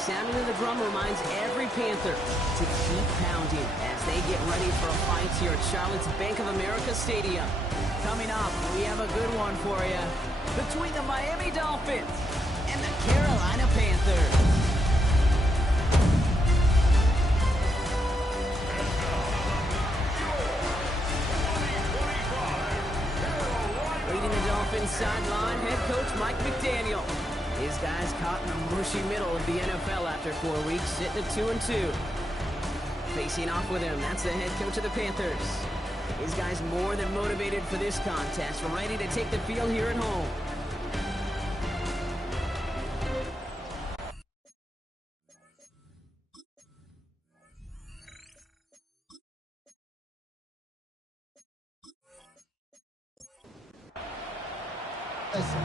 sounding of the drum reminds every Panther to keep pounding as they get ready for a fight here at Charlotte's Bank of America Stadium. Coming up, we have a good one for you. Between the Miami Dolphins and the Carolina Panthers. Leading the Dolphins sideline, head coach Mike McDaniel. His guys caught in the mushy middle of the NFL after 4 weeks, sitting at 2-2. Facing off with him, that's the head coach of the Panthers. His guys more than motivated for this contest, ready to take the field here at home.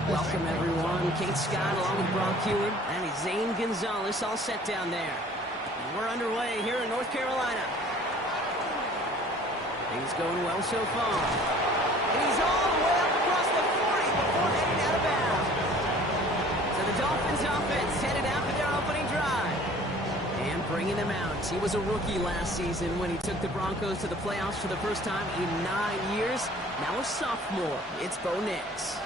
Welcome, everyone. Kate Scott along with Brock Hewitt and Zane Gonzalez all set down there. And we're underway here in North Carolina. Things going well so far. And he's all the way up across the 40 before heading out of bounds. So the Dolphins offense headed out for their opening drive. And bringing them out. He was a rookie last season when he took the Broncos to the playoffs for the first time in 9 years. Now a sophomore. It's Bo Nix.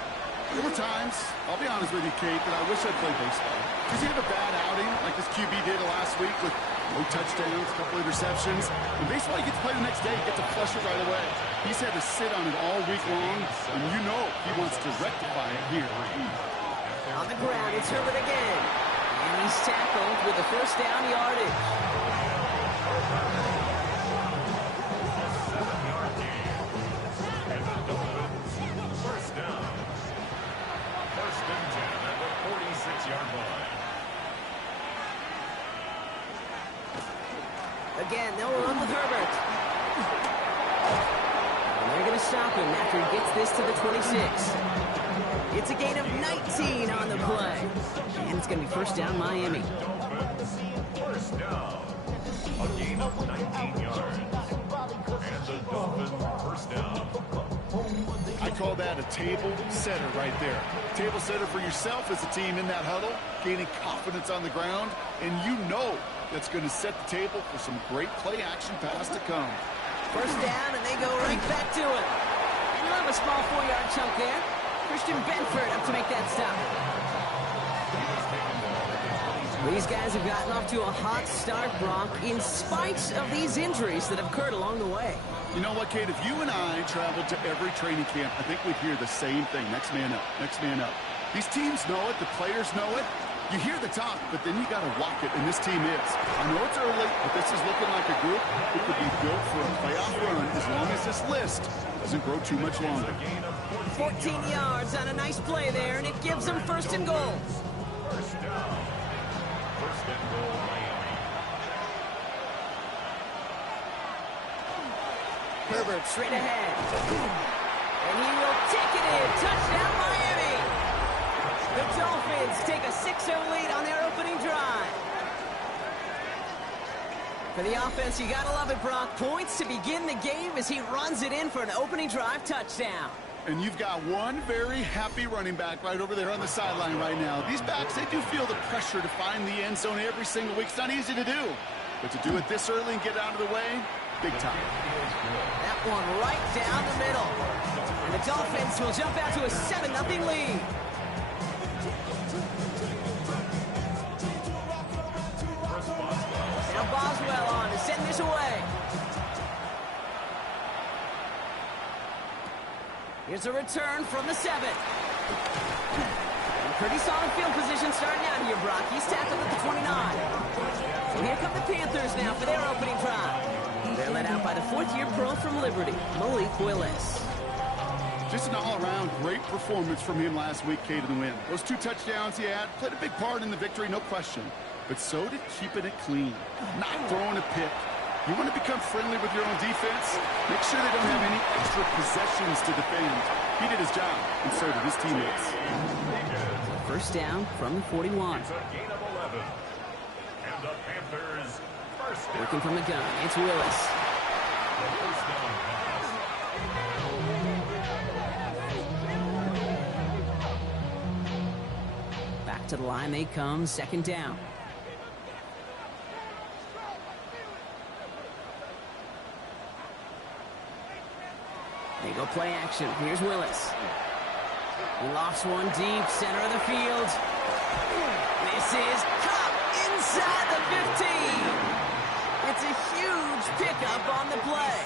There were times, I'll be honest with you, Kate, that I wish I'd played baseball. Because he had a bad outing, like this QB did last week, with no touchdowns, a couple interceptions. In baseball, you get to play the next day, you get to flush it right away. He's had to sit on it all week long, and you know he wants to rectify it here. On the ground, it's Herbert again. And he's tackled with the first down yardage. Again, they'll run with Herbert. And they're going to stop him after he gets this to the 26. It's a gain of 19 on the play. And it's going to be first down, Miami. First down. A gain of 19 yards. And the Dolphins first down. I call that a table setter right there. Table setter for yourself as a team in that huddle, gaining confidence on the ground, and you know that's going to set the table for some great play-action pass to come. First down, and they go right back to it. And you'll have a small 4-yard chunk there. Christian Benford up to make that stop. These guys have gotten off to a hot start, Brock, in spite of these injuries that have occurred along the way. You know what, Kate? If you and I traveled to every training camp, I think we'd hear the same thing. Next man up, next man up. These teams know it. The players know it. You hear the talk, but then you got to walk it, and this team is. I know it's early, but this is looking like a group who could be built for a playoff run as long as this list doesn't grow too much longer. 14 yards on a nice play there, and it gives them first and goal. First down. First and goal, Miami. Herbert straight ahead. And he will take it in. Touchdown, Miami. The Dolphins take a 6-0 lead on their opening drive. For the offense, you gotta love it, Brock. Points to begin the game as he runs it in for an opening drive touchdown. And you've got one very happy running back right over there on the sideline right now. These backs, they do feel the pressure to find the end zone every single week. It's not easy to do. But to do it this early and get out of the way, big time. That one right down the middle. And the Dolphins will jump out to a 7-0 lead. Now Boswell on to send this away. Here's a return from the 7. And pretty solid field position starting out here, Brock. He's tackled at the 29. So here come the Panthers now for their opening drive. They're led out by the 4th-year pro from Liberty, Malik Willis. Just an all-around great performance from him last week, Kate, in the win. Those 2 touchdowns he had played a big part in the victory, no question. But so did keeping it clean, not throwing a pick. You want to become friendly with your own defense? Make sure they don't have any extra possessions to defend. He did his job, and so did his teammates. First down from the 41. It's a gain of 11. And the Panthers first down. Working from the gun, it's Willis. The first down pass. Back to the line they come, second down. They go play action. Here's Willis. He lofts one deep, center of the field. This is caught inside the 15. It's a huge pickup on the play.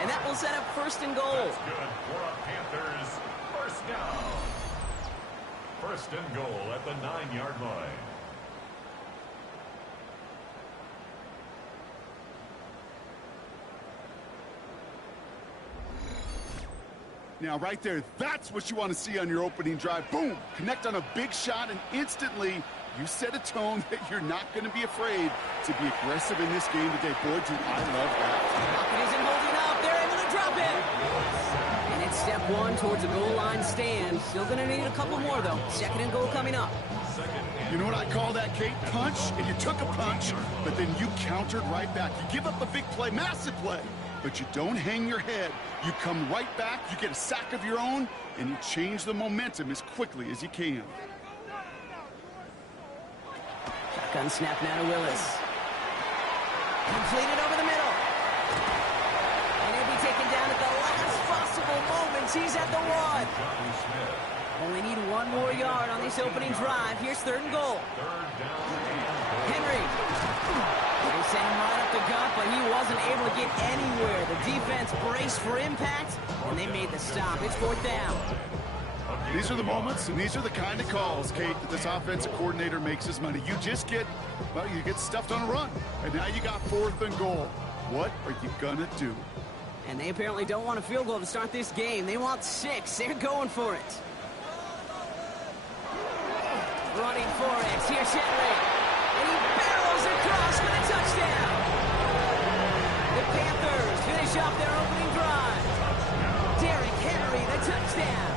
And that will set up 1st and goal. That's good for a Panthers first down. 1st and goal at the 9-yard line. Now, right there, that's what you want to see on your opening drive. Boom! Connect on a big shot, and instantly you set a tone that you're not going to be afraid to be aggressive in this game today. Boy, do I love that. Pocket isn't holding up. They're able to drop it. And it's step 1 towards a goal line stand. Still going to need a couple more, though. 2nd and goal coming up. You know what I call that, Kate? Punch, and you took a punch, but then you countered right back. You give up a big play, massive play, but you don't hang your head. You come right back, you get a sack of your own, and you change the momentum as quickly as you can. Shotgun snap now to Willis. Completed over the middle. And he'll be taken down at the last possible moment. He's at the 1. Only need 1 more yard on this opening drive. Here's 3rd and goal. Henry. They sent him right up the gut, but he wasn't able to get anywhere. The defense braced for impact, and they made the stop. It's 4th down. These are the moments, and these are the kind of calls, Kate, that this offensive coordinator makes his money. You just get, well, you get stuffed on a run, and now you got 4th and goal. What are you going to do? And they apparently don't want a field goal to start this game. They want 6. They're going for it. Running for it. Here's Henry. And he barrels across for the touchdown. The Panthers finish off their opening drive. Derrick Henry, the touchdown.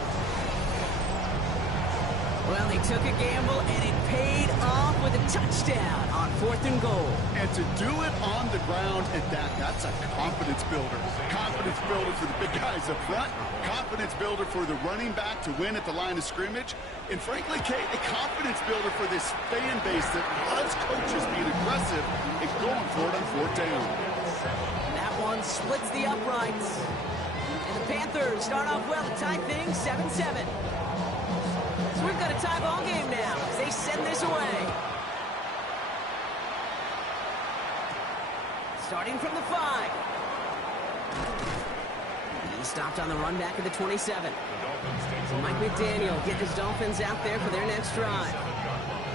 Well, they took a gamble, and it paid off with a touchdown on 4th and goal. And to do it on the ground at that, that's a confidence builder. Confidence builder for the big guys up front. Confidence builder for the running back to win at the line of scrimmage. And frankly, Kate, a confidence builder for this fan base that loves coaches being aggressive and going for it on 4th down. That one splits the uprights. And the Panthers start off well to tie things 7-7. So we've got a tie ball game now as they send this away. Starting from the 5. He stopped on the run back at the 27. So Mike McDaniel getting his Dolphins out there for their next drive.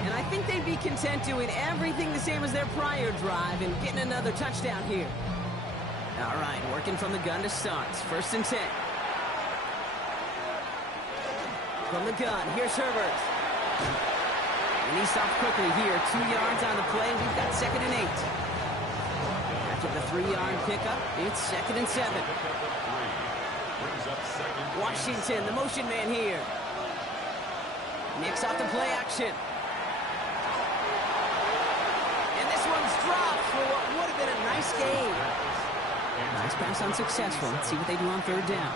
And I think they'd be content doing everything the same as their prior drive and getting another touchdown here. All right, working from the gun to start. 1st and 10. From the gun, here's Herbert. And he stops quickly here. 2 yards on the play. We've got 2nd and 8. After the 3-yard pickup, it's 2nd and 7. Washington, the motion man here. Nicks off the play action. And this one's dropped for what would have been a nice game. Nice pass unsuccessful. Let's see what they do on 3rd down.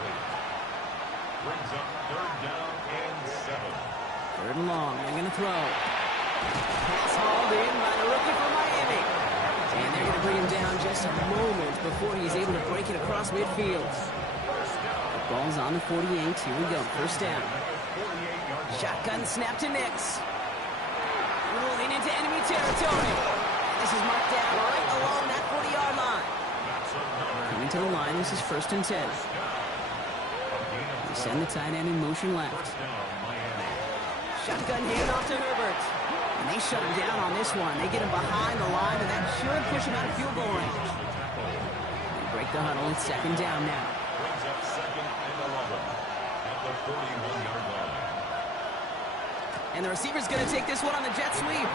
Brings up 3rd down and 7. 3rd and long. They're going to throw. Pass hauled in by the rookie from Miami. And they're going to bring him down just a moment before he's able to break it across midfield. The ball's on the 48. Here we go. 1st down. Shotgun snap to Nicks. Rolling into enemy territory. And this is marked down right along that 40-yard line. Coming to the line, this is 1st and 10. They send the tight end in motion left. Shotgun handoff to Herbert. And they shut him down on this one. They get him behind the line, and that should push him out of field goal range. They break the huddle. It's 2nd down now. Brings up 2nd and 11 at the 41-yard line. And the receiver's going to take this one on the jet sweep.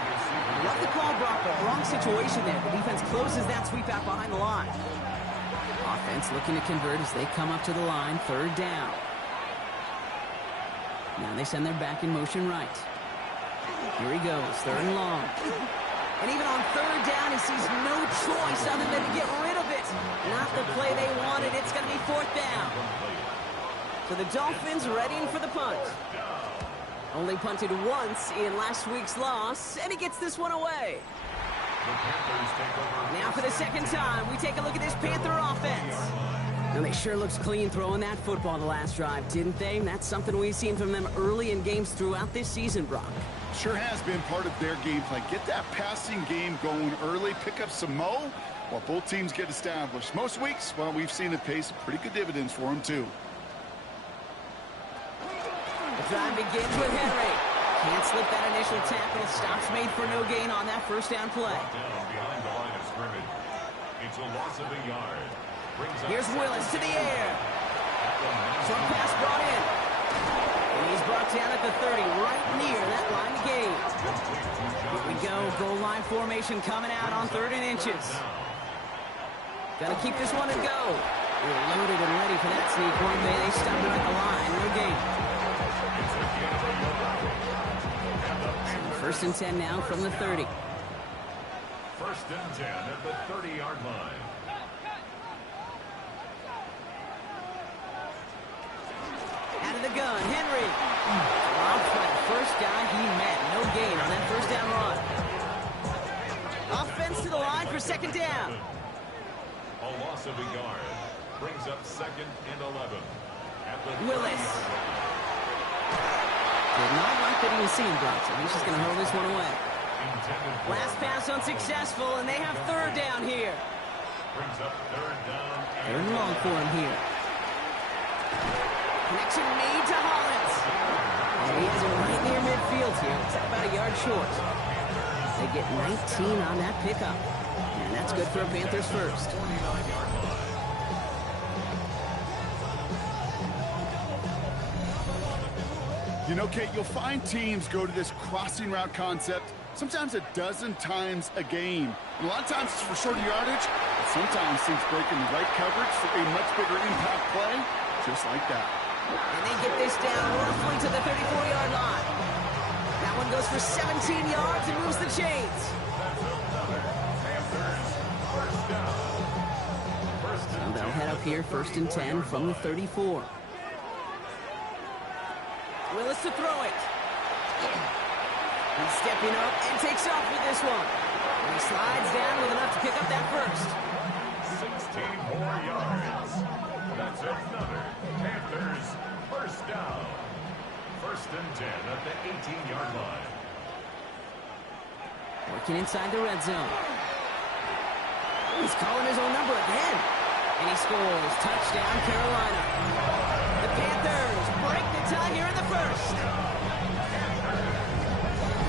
Love the call, Brock, but wrong situation there. The defense closes that sweep out behind the line. Offense looking to convert as they come up to the line. 3rd down. Now they send their back in motion right. Here he goes. 3rd and long. And even on 3rd down, he sees no choice other than to get rid of it. Not the play they wanted. It's going to be 4th down. So the Dolphins readying for the punt. Only punted once in last week's loss, and he gets this one away. Now for the 2nd time, we take a look at this Panther offense. And they sure looks clean throwing that football the last drive, didn't they? And that's something we've seen from them early in games throughout this season, Brock. Sure has been part of their game plan. Get that passing game going early, pick up some mo while both teams get established. Most weeks, well, we've seen it pay some pretty good dividends for them, too. The drive begins with Henry. Can't slip that initial tackle. Stops made for no gain on that first down play. Down behind the line of scrimmage. It's a loss of a yard. Here's Willis to the air. Short pass brought in. And he's brought down at the 30, right near that line of gain. Here we go. Goal line formation coming out on 3rd and inches. Gotta keep this one and go. We're loaded and ready for that sneak one. They stopped it at the line. No gain. So 1st and 10 now from the 30. 1st and 10 at the 30-yard line. Out of the gun, Henry. Dropped by the first guy he met. No gain on that first down run. Offense to the line for 2nd down. A loss of a yard brings up 2nd and 11. At the Willis. Did not like what he was seeing, Brock, so he's just going to hold this one away. Last pass unsuccessful, and they have 3rd down here. Brings up 3rd down. 3rd and long for him here. Connection made to Hollins. And he has it right near midfield here. It's about a yard short. They get 19 on that pickup. And that's good for a Panthers first. You know, Kate, you'll find teams go to this crossing route concept sometimes a dozen times a game. And a lot of times it's for shorter yardage, but sometimes teams break in the right coverage for a much bigger impact play, just like that. And they get this down roughly to the 34-yard line. That one goes for 17 yards and moves the chains. So they'll head up here 1st and 10 from the 34. Willis to throw it. He's stepping up and takes off with this one. And he slides down with enough to pick up that first. 16 more yards. That's another Panthers first down. 1st and 10 at the 18-yard line. Working inside the red zone. He's calling his own number again. And he scores. Touchdown, Carolina. The Panthers break the tie here in the first.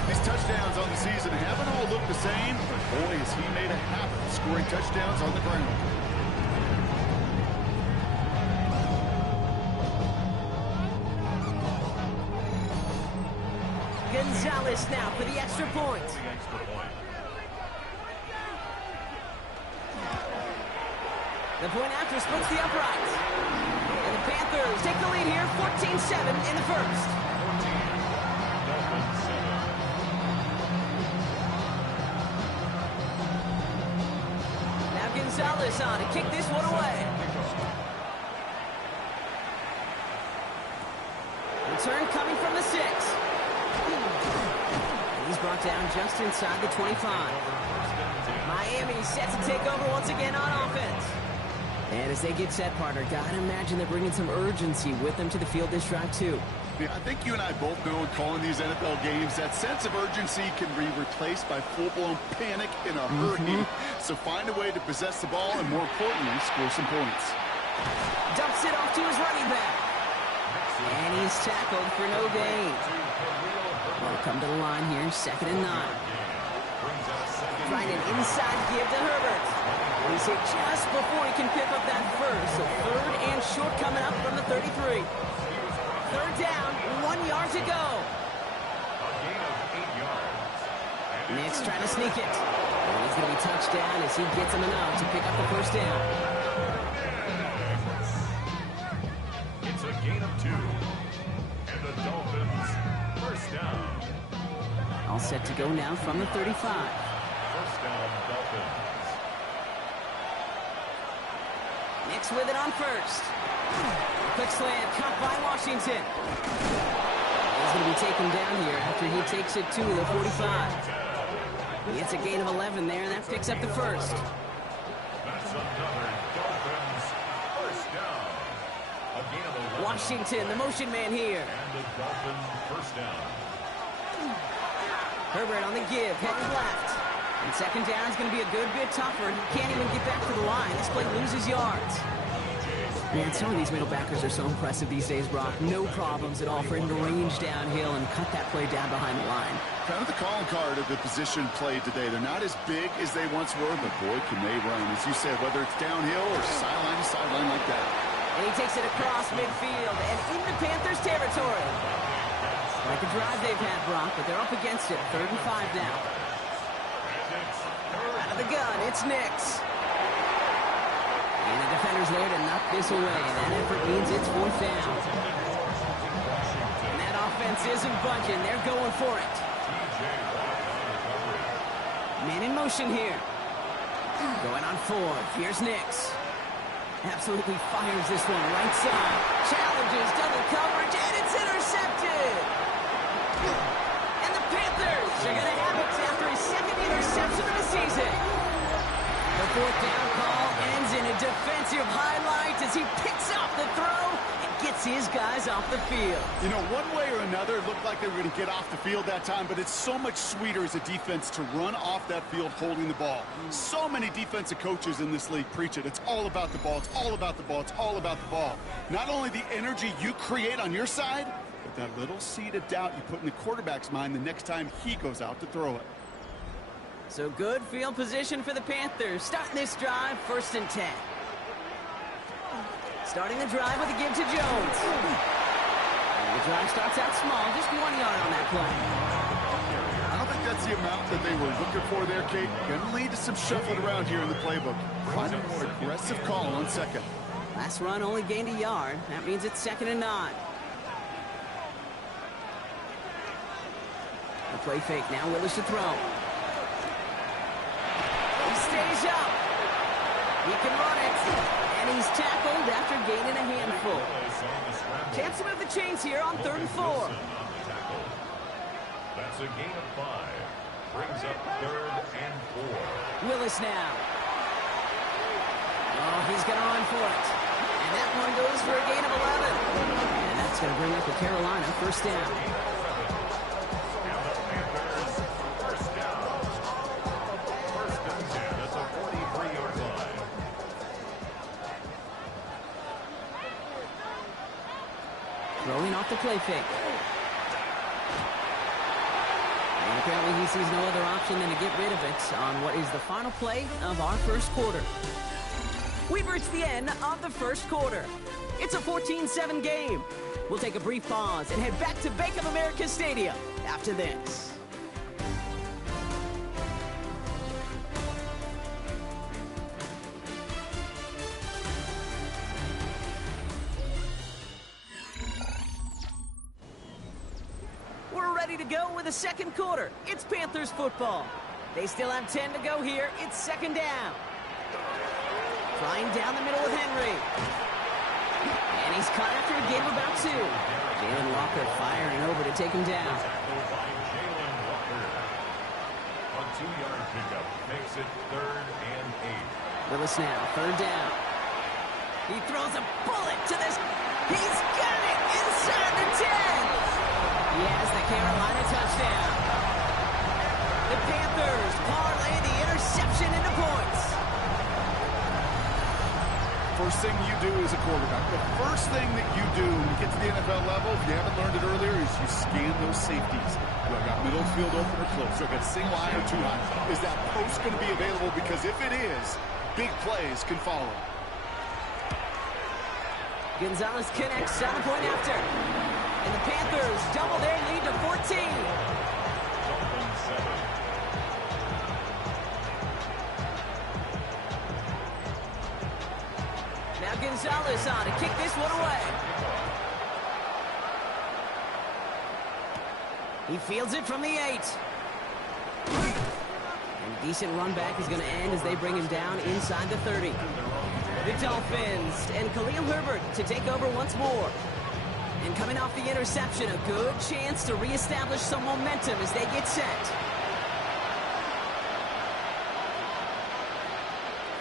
These touchdowns on the season haven't all looked the same, but boy, has he made a habit of scoring touchdowns on the ground. Gonzalez now for the extra point. The point after splits the uprights. And the Panthers take the lead here, 14-7 in the first. Now Gonzalez on to kick this one away. Return coming from the 6. And he's brought down just inside the 25. Miami set to take over once again on offense. And as they get set, partner, gotta imagine they're bringing some urgency with them to the field this drive, too. Yeah, I think you and I both know in calling these NFL games, that sense of urgency can be replaced by full-blown panic in a hurry. So find a way to possess the ball and, more importantly, score some points. Dumps it off to his running back. And he's tackled for no gain. Well, come to the line here, 2nd and 9. Trying an inside give to Herbert. He's hit just before he can pick up that first. So 3rd and short coming up from the 33. 3rd down, 1 yard to go. Nick's trying to sneak it. And he's going to be touched down as he gets him enough to pick up the first down. It's a gain of 2. And the Dolphins first down. All set to go now from the 35. First down, Dolphins. Nick's with it on first. Quick slant, caught by Washington. He's going to be taken down here after he takes it to the 45. He gets a gain of 11 there, and that picks up the first. That's another Dolphins first down. Washington, the motion man here. And the Dolphins first down. Herbert on the give, heading left. And second down is going to be a good bit tougher. He can't even get back to the line. This play loses yards. Man, some of these middle backers are so impressive these days, Brock. No problems at all for him to range downhill and cut that play down behind the line. Kind of the calling card of the position played today. They're not as big as they once were, but boy, can they run. As you said, whether it's downhill or sideline to sideline like that. And he takes it across midfield and into Panthers territory. Like a drive they've had, Brock, but they're up against it. 3rd and 5 now. Out of the gun, it's Nix. And the defender's there to knock this away. That effort means it's 4th down. And that offense isn't budging. They're going for it. Man in motion here. Going on 4th. Here's Nix. Absolutely fires this one right side. Challenges, double coverage, and it's intercepted. And the Panthers are going to have it after his 2nd interception of the season. The 4th down call ends in a defensive highlight as he picks off the throw and gets his guys off the field. You know, one way or another, it looked like they were going to get off the field that time, but it's so much sweeter as a defense to run off that field holding the ball. So many defensive coaches in this league preach it. It's all about the ball. It's all about the ball. It's all about the ball. Not only the energy you create on your side, but that little seed of doubt you put in the quarterback's mind the next time he goes out to throw it. So good field position for the Panthers. Starting this drive, 1st and 10. Starting the drive with a give to Jones. And the drive starts out small, just 1 yard on that play. I don't think that's the amount that they were looking for there, Kate. Going to lead to some shuffling around here in the playbook. Find a more aggressive call on 2nd. Last run only gained a yard. That means it's 2nd and 9. The play fake now, Willis to throw. He stays up. He can run it. And he's tackled after gaining a handful. Chance to move the chains here on 3rd and 4. That's a gain of 5. Brings up 3rd and 4. Willis now. Oh, he's going to run for it. And that one goes for a gain of 11. And that's going to bring up the Carolina 1st down. Throwing off the play fake. And apparently he sees no other option than to get rid of it on what is the final play of our 1st quarter. We've reached the end of the 1st quarter. It's a 14-7 game. We'll take a brief pause and head back to Bank of America Stadium after this. To go with the 2nd quarter. It's Panthers football. They still have 10 to go here. It's 2nd down. Flying down the middle with Henry. And he's caught after a gain of about 2. Jalen Walker firing over to take him down. A 2-yard pickup makes it 3rd and 8. Willis now, 3rd down. He throws a bullet to this. He's got it inside the 10. He has the Carolina touchdown. The Panthers parlay the interception into points. First thing you do as a quarterback, the first thing that you do when you get to the NFL level, if you haven't learned it earlier, is you scan those safeties. Do I got middle field open or close? Do I got single high or 2 high? Is that post going to be available? Because if it is, big plays can follow. Gonzalez connects on the point after. And the Panthers double their lead to 14. Now Gonzalez on to kick this one away. He fields it from the 8. And a decent run back is going to end as they bring him down inside the 30. The Dolphins and Khalil Herbert to take over once more. And coming off the interception, a good chance to reestablish some momentum as they get set.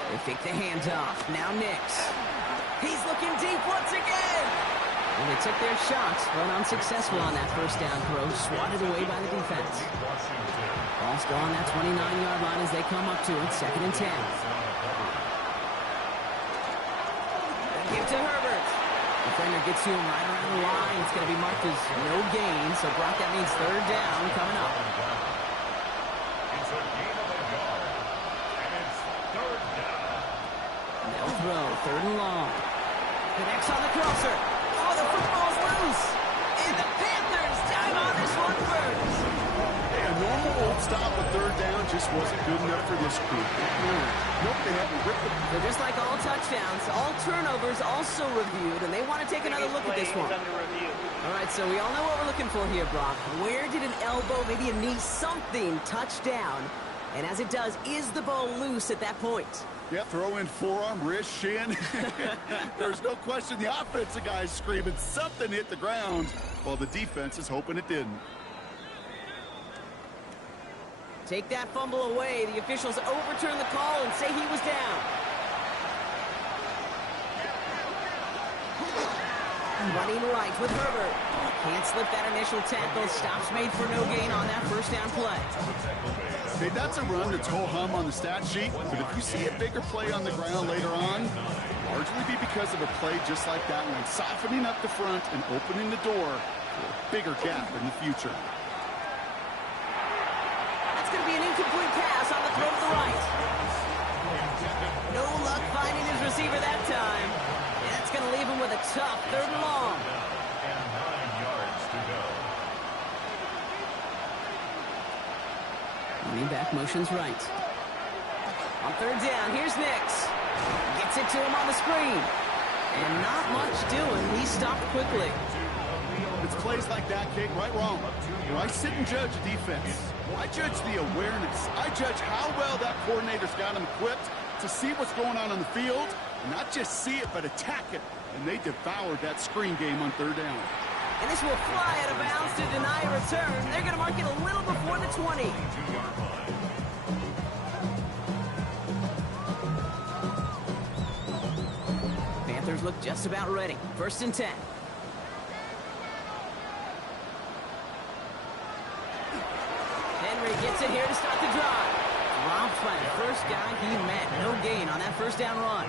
They fake the handoff. Now Nix. He's looking deep once again. Well, they took their shots, but unsuccessful on that first down throw, swatted away by the defense. Ball still on that 29-yard line as they come up to it, 2nd and 10. Give to Herbert. Defender gets to him right around the line. It's going to be marked as no gain, so Brock, that means 3rd down coming up. It's a gain of a yard, and it's 3rd down. They'll throw, 3rd and long. Connects on the crosser. Oh, the football's loose. And the Panthers time on this one first. Hey, a normal old stop with 3rd down just wasn't good enough for this group. Nope, they had to rip it. So just like all touchdowns, all turnovers also reviewed, and they want to take another look at this one. All right, so we all know what we're looking for here, Brock. Where did an elbow, maybe a knee, something touch down? And as it does, is the ball loose at that point? Yeah, throw in forearm, wrist, shin. There's no question the offensive guy's screaming something hit the ground, while the defense is hoping it didn't. Take that fumble away. The officials overturn the call and say he was down. Running right with Herbert. Can't slip that initial tackle. Stops made for no gain on that first down play. Hey, that's a run that's ho-hum on the stat sheet, but if you see a bigger play on the ground later on, largely be because of a play just like that one, softening up the front and opening the door for a bigger gap in the future. That's going to be an incomplete pass on the throw to the right. No luck finding his receiver that time. And that's going to leave him with a tough 3rd and long. And 9 yards to go. Running back motions right. On 3rd down, here's Nix. Gets it to him on the screen. And not much doing. He stopped quickly. It's plays like that, Kate, right wrong. I sit and judge defense. I judge the awareness. I judge how well that coordinator's got him equipped to see what's going on the field, and not just see it, but attack it. And they devoured that screen game on 3rd down. And this will fly out of bounds to deny a return. They're going to mark it a little before the 20. Panthers look just about ready. 1st and 10. Henry gets it here to start the drive. Dropped by the first guy he met. No gain on that first down run.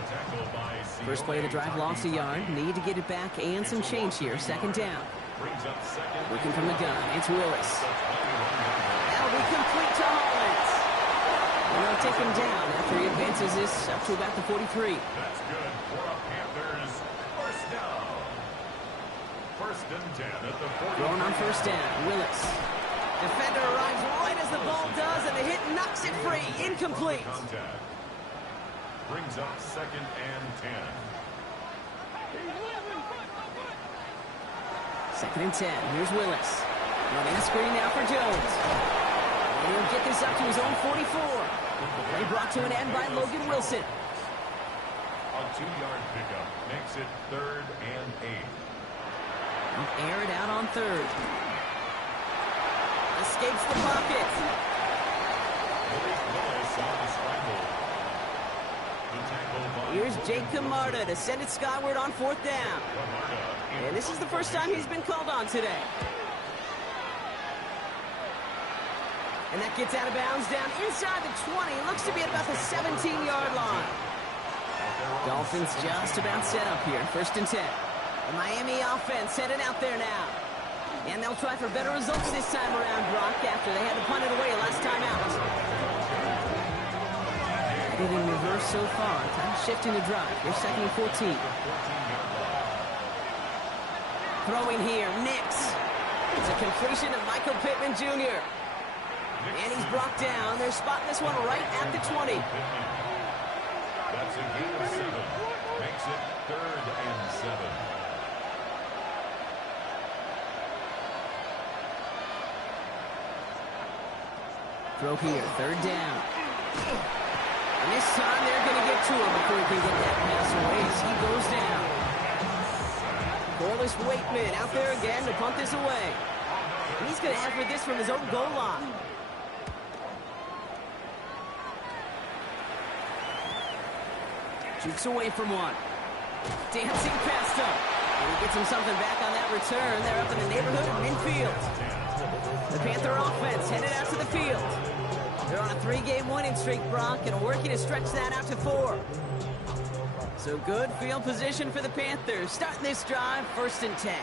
First play of the drive lost a yard. Need to get it back and some change here. 2nd down. Looking from the gun. It's Willis. That'll be complete to Hollins. And they'll take him down after he advances this up to about the 43. That's good for a Panthers 1st down. 1st and 10 at the 40. Thrown on 1st down. Willis. Defender arrives right as the ball does, and the hit knocks it free. Incomplete. Contact. Brings up 2nd and 10. 2nd and 10. Here's Willis. Running a screen now for Jones. And he'll get this up to his own 44. Play brought to an end by Logan Wilson. A 2-yard pickup makes it 3rd and 8. He'll air it out on 3rd. Escapes the pocket. Here's Jake Camarda to send it skyward on 4th down. And this is the first time he's been called on today. And that gets out of bounds down inside the 20. Looks to be at about the 17-yard line. Dolphins just about set up here. 1st and 10. The Miami offense headed out there now. And they'll try for better results this time around, Brock, after they had to punt it away last time out. Headed in reverse so far. Time shifting the drive. Here's 2nd and 14. Throwing here, Nix. It's a completion of Michael Pittman Jr. And he's brought down. They're spotting this one right at the 20. That's a gain of 7. Makes it 3rd and 7. Throw here, 3rd down. And this time they're going to get to him before he can get that pass away as he goes down. Corliss Waitman out there again to punt this away. And he's going to effort this from his own goal line. Jukes away from one. Dancing past him. And he gets him something back on that return. They're up in the neighborhood of midfield. The Panther offense headed out to the field. They're on a 3-game winning streak, Brock, and working to stretch that out to 4. So good field position for the Panthers. Starting this drive, 1st and 10.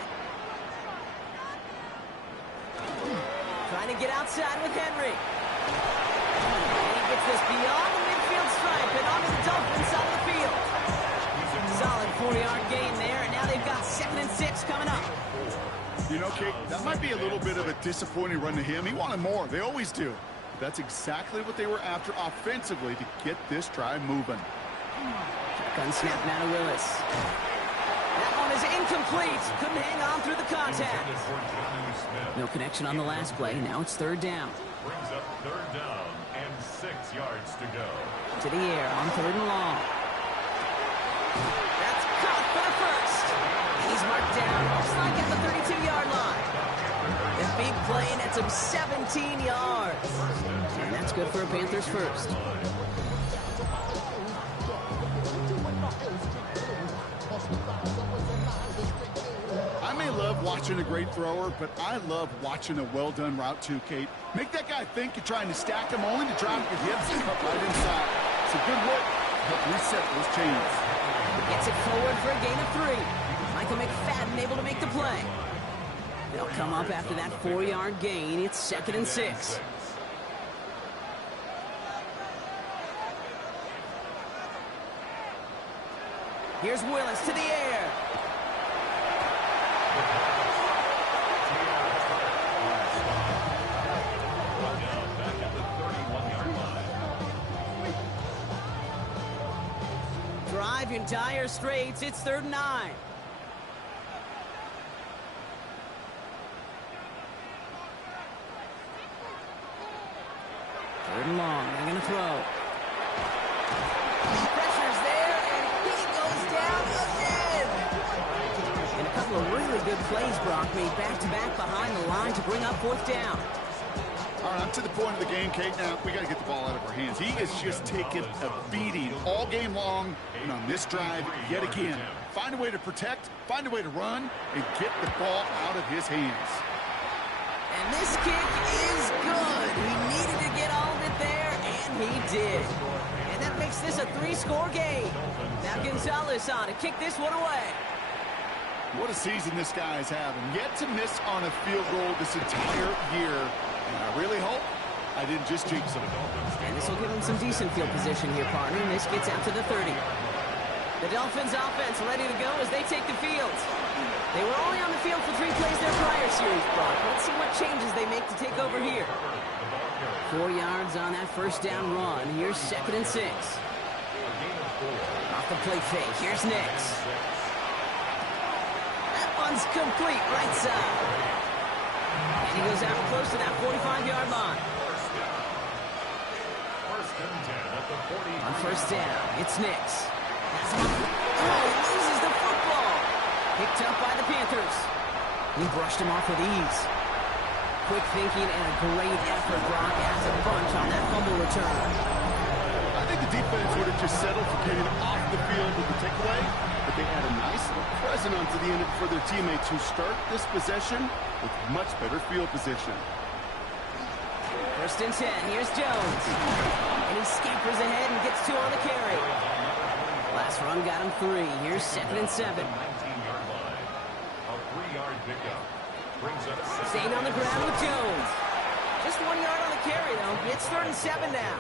Trying to get outside with Henry. And he gets this beyond the midfield stripe and onto the Dolphins side of the field. Solid 4-yard gain there, and now they've got 2nd and 6 coming up. You know, Kate, that might be a little bit of a disappointing run to him. He wanted more. They always do. That's exactly what they were after offensively to get this drive moving. Shotgun snap now to Willis. That one is incomplete. Couldn't hang on through the contact. No connection on the last play. Now it's 3rd down. Brings up 3rd down and 6 yards to go. To the air on 3rd and long. That's caught for the first. He's marked down just like at the 32-yard line. The big play nets him 17 yards. And that's good for a Panthers first. I may love watching a great thrower, but I love watching a well-done route too, Kate. Make that guy think you're trying to stack him only to drop your hips and cut right inside. It's a good look to help reset those chains. Gets it forward for a gain of 3. Michael McFadden able to make the play. They'll come up after that 4-yard gain. It's 2nd and 6. Here's Willis to the air. Drive in dire straits. It's 3rd and 9. Third and long. They're going to throw. Pressure's there, and he goes down again. And a couple of really good plays, Brock, made back-to-back behind the line to bring up 4th down. All right, I'm to the point of the game, Kate. Now, we got to get the ball out of our hands. He is just taking a beating all game long, and on this drive, yet again. Find a way to protect, find a way to run, and get the ball out of his hands. And this kick is good. He needed to get all of it there, and he did. And that makes this a 3-score game. Now Gonzalez on to kick this one away. What a season this guy is having. Yet to miss on a field goal this entire year. And I really hope I didn't just jinx him. And this will give him some decent field position here, partner. And this gets out to the 30. The Dolphins offense ready to go as they take the field. They were only on the field for 3 plays their prior series, Brock. Let's see what changes they make to take over here. 4 yards on that 1st down run. Here's 2nd and 6. Off the play fake. Here's Nix. That one's complete right side. And he goes out close to that 45-yard line. On 1st down, it's Nix. Oh, he loses the football. Picked up by the Panthers. He brushed him off with ease. Quick thinking and a great effort, Brock, as a bunch on that fumble return. I think the defense would have just settled for getting off the field with the takeaway, but they had a nice little present onto the end for their teammates who start this possession with much better field position. 1st and 10. Here's Jones. And he scampers ahead and gets 2 on the carry. Last run got him 3. Here's 2nd and 7. 19-yard line. A 3-yard pickup. Brings up Staying on the ground with Jones. Just 1 yard on the carry, though. It's 3rd and 7 now.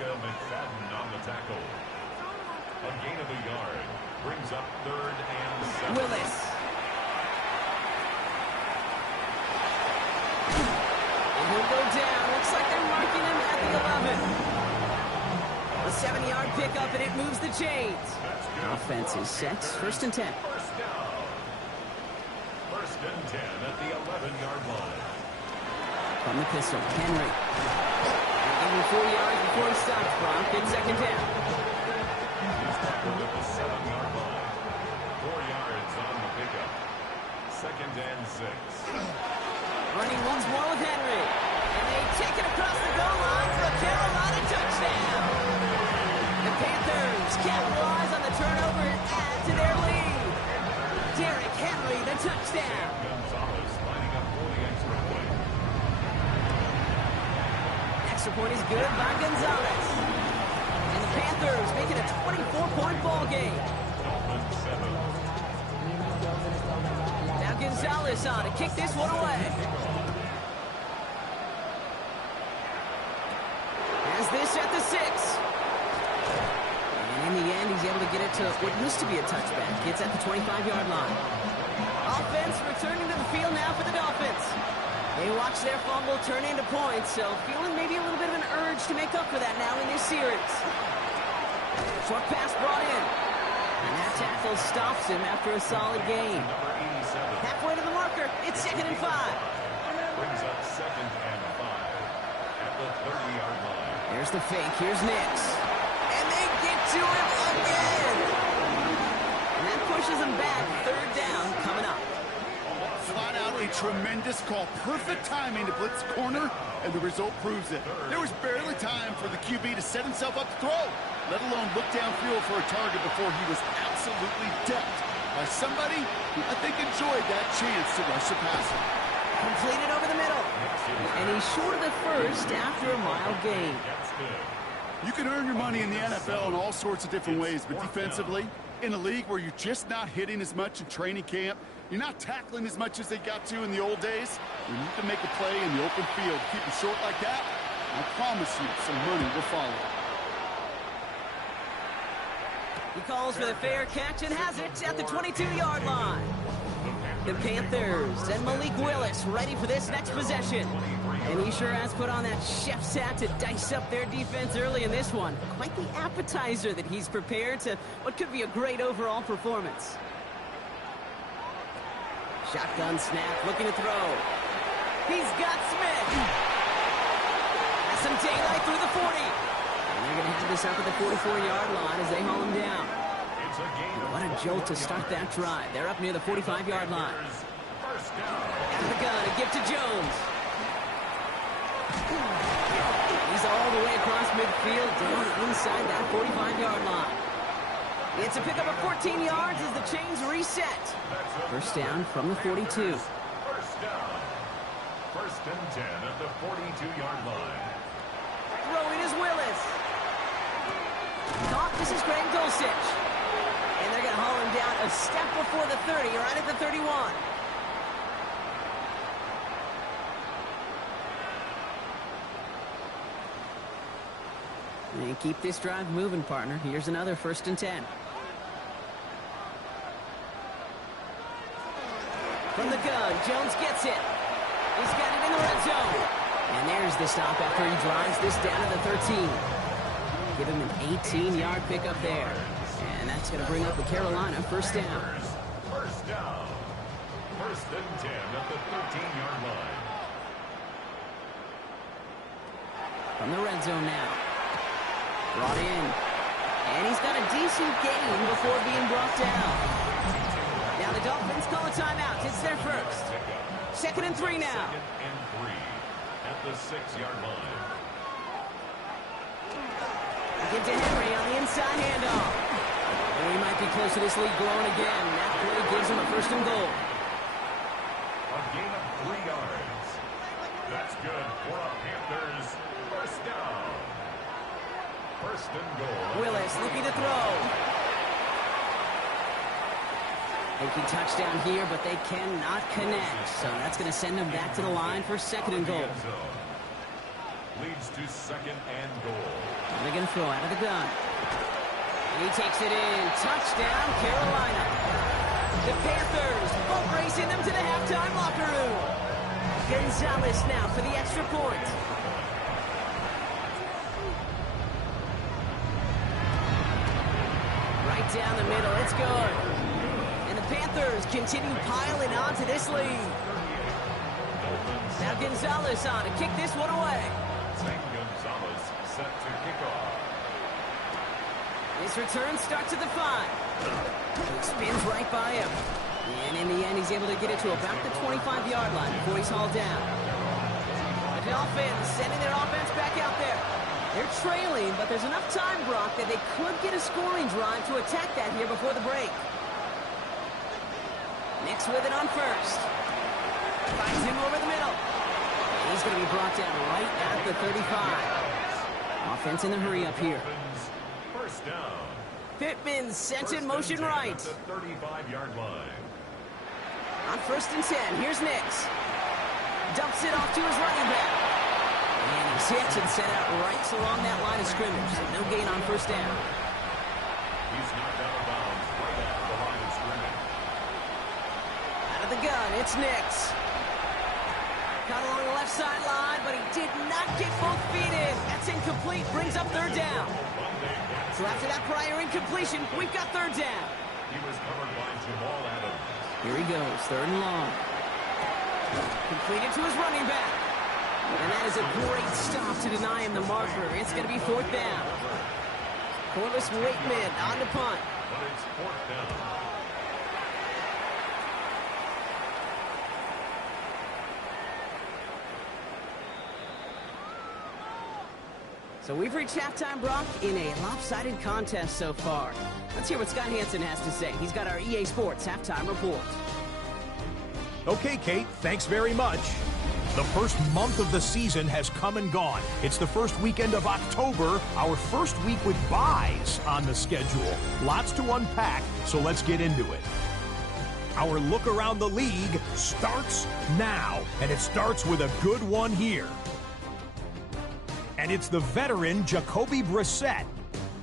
McFadden on the tackle. A gain of a yard. Brings up 3rd and 7. Willis. And he'll go down. Looks like they're marking him at the 11. A 7-yard pickup, and it moves the chains. Offense is set. 1st and 10. 1st down. 1st and 10 at the 11-yard line. From the pistol, Henry. Gave him 4 yards before he stops, Brock. It's 2nd down. He's tackled at the 7-yard line. 4 yards on the pickup. 2nd and 6. Running once more with Henry. And they take it across the goal line for a Carolina touchdown. The Panthers capitalize on the turnover and add to their lead. down. Gonzalez lining up for the extra point. Extra point is good by Gonzalez. And the Panthers make it a 24-point ball game. Dolphins 7. Now Gonzalez on to kick this one away. Has this at the 6. And in the end, he's able to get it to what used to be a touchback. It's at the 25-yard line. Offense returning to the field now for the Dolphins. They watch their fumble turn into points, so feeling maybe a little bit of an urge to make up for that now in this series. Short pass brought in. And that tackle stops him after a solid gain. Number 87. Halfway to the marker, it's 2nd and 5. Brings up 2nd and 5 at the 30-yard line. Here's the fake, here's Nix. And they get to him again! And that pushes him back, 3rd down coming up. Flat out a tremendous call. Perfect timing to blitz corner, and the result proves it. There was barely time for the QB to set himself up to throw, let alone look downfield for a target before he was absolutely decked by somebody who I think enjoyed that chance to rush the passer. Completed over the middle. And he's short of the first after a mile gain. That's good. You can earn your money in the NFL in all sorts of different ways, but defensively, in a league where you're just not hitting as much in training camp, you're not tackling as much as they got to in the old days, you need to make a play in the open field. Keep it short like that, I promise you some money will follow. He calls for the fair catch and has it at the 22-yard line. The Panthers and Malik Willis ready for this next possession. And he sure has put on that chef's hat to dice up their defense early in this one. Quite the appetizer that he's prepared to what could be a great overall performance. Shotgun snap, looking to throw. He's got Smith. Has some daylight through the 40. And they're going to have this up at the 44-yard line as they haul him down. It's a game. What a jolt to start that drive. They're up near the 45-yard line. First down. Out of the gun, a gift to Jones. He's all the way across midfield, down inside that 45-yard line. It's a pickup of 14 yards as the chains reset. First down from the 42. First down. 1st and 10 at the 42-yard line. Throwing is Willis. Caught, this is Greg Dulcich. And they're going to haul him down a step before the 30, right at the 31. And keep this drive moving, partner. Here's another 1st and 10. From the gun, Jones gets it. He's got it in the red zone. And there's the stop after he drives this down to the 13. Give him an 18-yard pickup there. And that's going to bring up the Carolina 1st down. First down. 1st and 10 at the 13-yard line. From the red zone now. Brought in. And he's got a decent gain before being brought down. Now the Dolphins call a timeout. It's their first. 2nd and 3 now. 2nd and 3 at the 6-yard line. Give to Henry on the inside handoff. And we might be close to this lead growing again. That play gives him a 1st and goal. A gain of 3 yards. That's good for a Panthers 1st down. 1st and goal. Willis looking to throw. Making touchdown here, but they cannot connect. So that's going to send them back to the line for 2nd and goal. Leads to 2nd and goal. And they're going to throw out of the gun. And he takes it in. Touchdown, Carolina. The Panthers boat racing them to the halftime locker room. Gonzalez now for the extra point. Right down the middle. It's good. And the Panthers continue piling on to this lead. Now Gonzalez on to kick this one away. Gonzalez set to kick off. His return starts at the 5. He spins right by him. And in the end, he's able to get it to about the 25-yard line before he's hauled down. The Dolphins sending their offense back out there. They're trailing, but there's enough time, Brock, that they could get a scoring drive to attack that here before the break. Nix with it on first. Finds him over the middle. He's going to be brought down right at the 35. Offense in the hurry up here. First down. Pittman sent First in motion and 10 right. at the 35-yard line. On first and 10, here's Nix. Dumps it off to his running back. And he's hit and set out right along that line of scrimmage. So no gain on first down. He's knocked out of bounds right at the line of scrimmage. Out of the gun, it's Nix. Caught along the left sideline, but he did not get both feet in. That's incomplete, brings up third down. So after that prior incompletion, we've got third down. He was covered by Jamal Adams. Here he goes, third and long. Completed to his running back. And that is a great stop to deny him the marker. It's going to be fourth down. Corliss Wakeman on the punt. But it's fourth down. So we've reached halftime, Brock, in a lopsided contest so far. Let's hear what Scott Hansen has to say. He's got our EA Sports halftime report. Okay, Kate, thanks very much. The first month of the season has come and gone. It's the first weekend of October, our first week with buys on the schedule. Lots to unpack, so let's get into it. Our look around the league starts now, and it starts with a good one here. And it's the veteran Jacoby Brissett.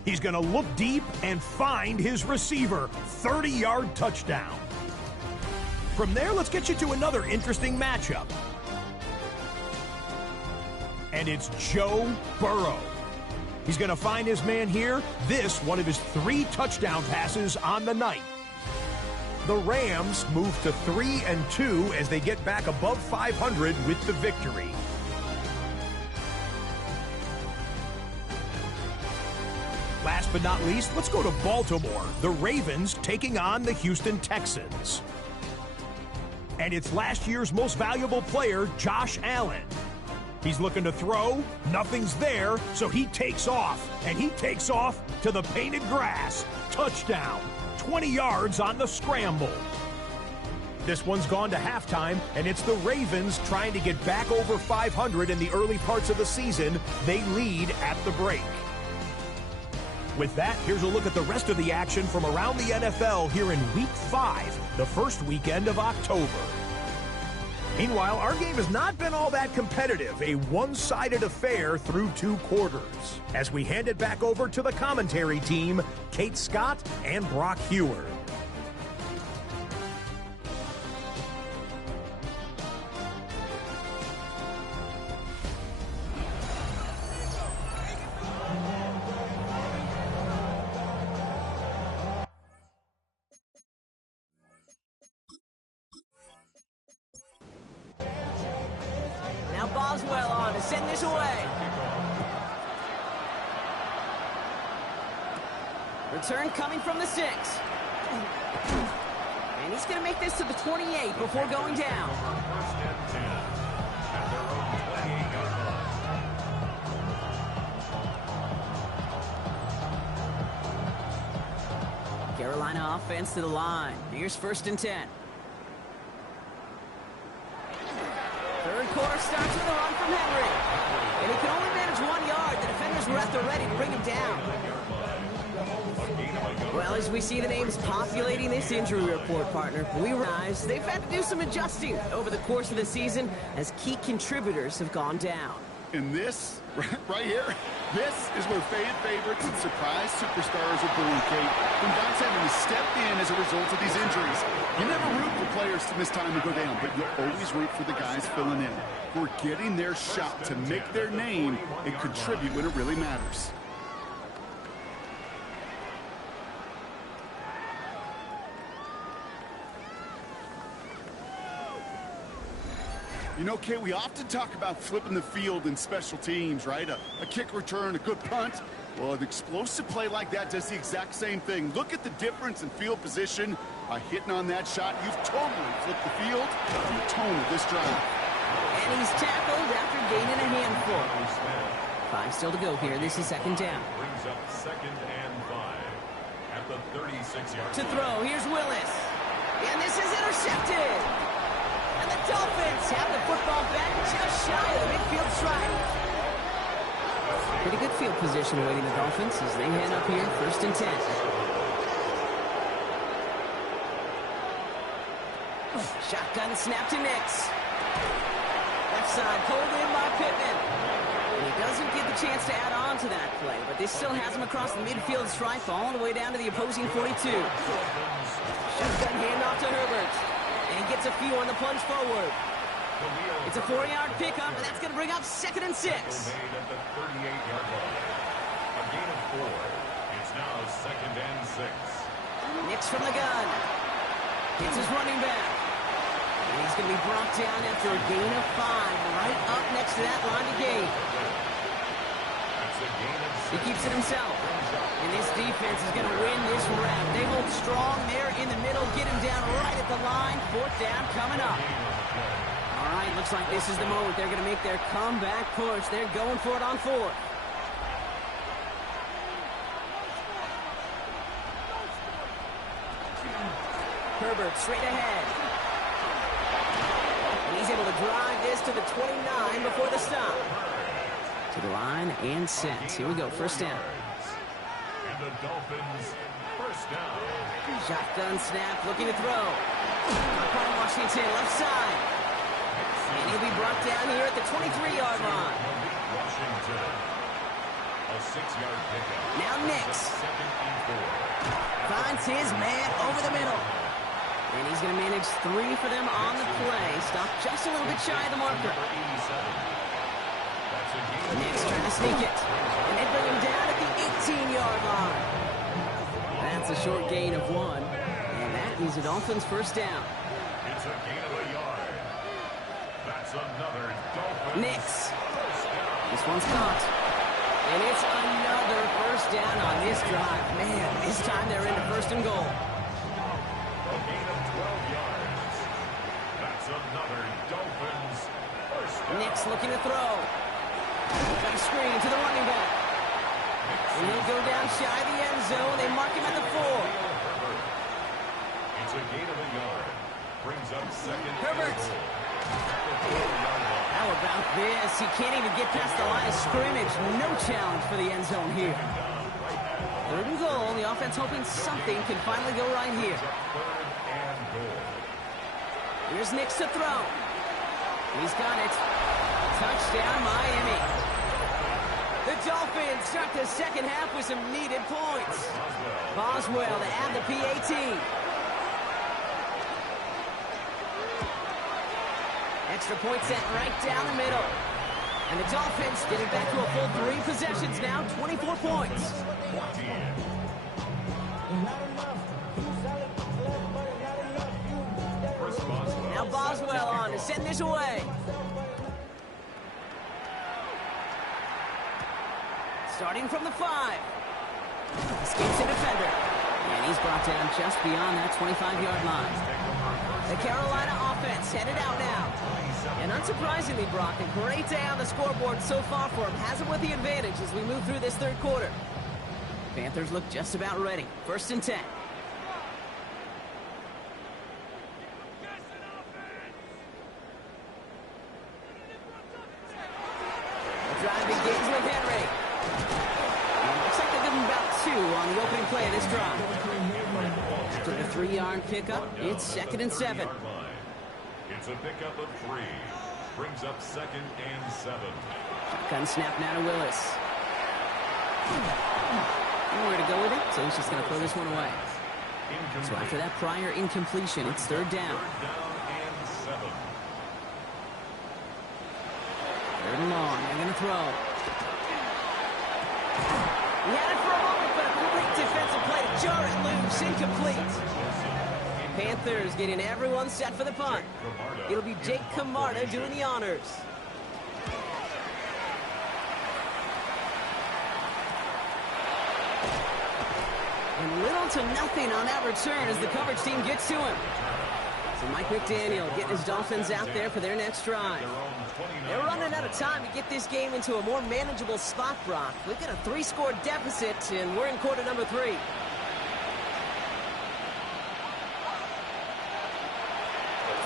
He's going to look deep and find his receiver. 30-yard touchdown. From there, let's get you to another interesting matchup. And it's Joe Burrow. He's going to find his man here. This, one of his 3 touchdown passes on the night. The Rams move to 3-2 as they get back above 500 with the victory. Last but not least, let's go to Baltimore. The Ravens taking on the Houston Texans. And it's last year's most valuable player, Josh Allen. He's looking to throw, nothing's there, so he takes off. And he takes off to the painted grass. Touchdown, 20 yards on the scramble. This one's gone to halftime, and it's the Ravens trying to get back over 500 in the early parts of the season. They lead at the break. With that, here's a look at the rest of the action from around the NFL here in Week 5, the first weekend of October. Meanwhile, our game has not been all that competitive, a one-sided affair through 2 quarters. As we hand it back over to the commentary team, Kate Scott and Brock Heward. Now Boswell on to send this away. Return coming from the 6. And he's going to make this to the 28 before going down. First and 10 at their own 28-yard line. Carolina offense to the line. Here's first and 10. Third quarter starts with a run from Henry. And he can only manage 1 yard. The defenders were at the ready to bring him down. Well, as we see the names populating this injury report, partner, we realize they've had to do some adjusting over the course of the season as key contributors have gone down. And this, right here, this is where faded favorites and surprise superstars are born, Kate. When guys having to step in as a result of these injuries. You never root for players to miss time to go down, but you always root for the guys filling in, who are getting their shot to make their name and contribute when it really matters. You know, Kate, we often talk about flipping the field in special teams, right? A kick return, a good punt. Well, an explosive play like that does the exact same thing. Look at the difference in field position. By hitting on that shot, you've totally flipped the field and the tone of this drive. And he's tackled after gaining a handful. 5 still to go here. This is second down. Brings up 2nd and 5 at the 36-yard To throw, here's Willis. And this is intercepted. And the Dolphins have the football back just shy of the midfield stripe. Pretty good field position awaiting the Dolphins as they head up here, 1st and 10. Shotgun snap to Nix. Left side pulled in by Pittman. And he doesn't get the chance to add on to that play, but this still has him across the midfield stripe all the way down to the opposing 42. Shotgun handoff to Herbert. And he gets a few on the plunge forward. It's a 4-yard pickup, and that's going to bring up 2nd and 6. Made at the 38-yard line. A gain of 4. It's now 2nd and 6. Nix from the gun. Hits his running back. And he's going to be brought down after a gain of 5, right up next to that line of gain. That's a gain of 6. He keeps it himself. And this defense is going to win this round. They hold strong there in the middle, get him down right at the line. 4th down coming up. All right, looks like this is the moment they're going to make their comeback push. They're going for it on 4th. Herbert straight ahead. And he's able to drive this to the 29 before the stop. To the line and set. Here we go, 1st down. And the Dolphins, 1st down. Shotgun snap, looking to throw. Upon Washington, left side. And he'll be brought down here at the 23-yard line. Washington. A 6-yard pickup. Now Nix. 2nd and 4. Finds his man over the middle. And he's going to manage 3 for them on the play. Stop just a little bit shy of the marker. Nix trying to sneak it. And they bring him down at the 18-yard line. That's a short gain of 1. And that is the Dolphins' 1st down. It's a gain of a yard. That's another Dolphins. Nix. This one's caught. And it's another 1st down on this drive. Man, this time they're into 1st and goal. A gain of 12 yards. That's another Dolphins 1st down. Nix looking to throw. Got a screen to the running back. And he'll go down shy of the end zone. They mark him at the 4. It's a gain of a yard. Brings up 2nd. Herbert. How about this? He can't even get past the line of scrimmage. No challenge for the end zone here. 3rd and goal. The offense hoping something can finally go right here. 3rd and goal. Here's Nix to throw. He's got it. Touchdown, Miami. The Dolphins start the 2nd half with some needed points. Boswell to add the PAT. Extra point set right down the middle. And the Dolphins get it back to a full 3 possessions now, 24 points. Now Boswell on to send this away. Starting from the 5. Escapes a defender. And he's brought down just beyond that 25-yard line. The Carolina offense headed out now. And unsurprisingly, Brock, a great day on the scoreboard so far for him. Has him with the advantage as we move through this 3rd quarter. Panthers look just about ready. 1st and 10. The drive begins with Henry. And looks like they're giving about 2 on the opening play of this drive. After the 3-yard pickup, it's 2nd and 7. It's a pickup of 3. Brings up 2nd and 7. Shotgun snap now to Willis. Nowhere to go with it, so he's just going to throw this one away. So after that prior incompletion, it's 3rd down. 3rd down and 7. 3rd and long, they're going to throw. He had it for a moment, but a great defensive play to jar it loose, incomplete. Panthers getting everyone set for the punt. It'll be Jake Camarda doing the honors. And little to nothing on that return as the coverage team gets to him. So Mike McDaniel getting his Dolphins out there for their next drive. They're running out of time to get this game into a more manageable spot, Brock. We've got a 3-score deficit, and we're in quarter number 3.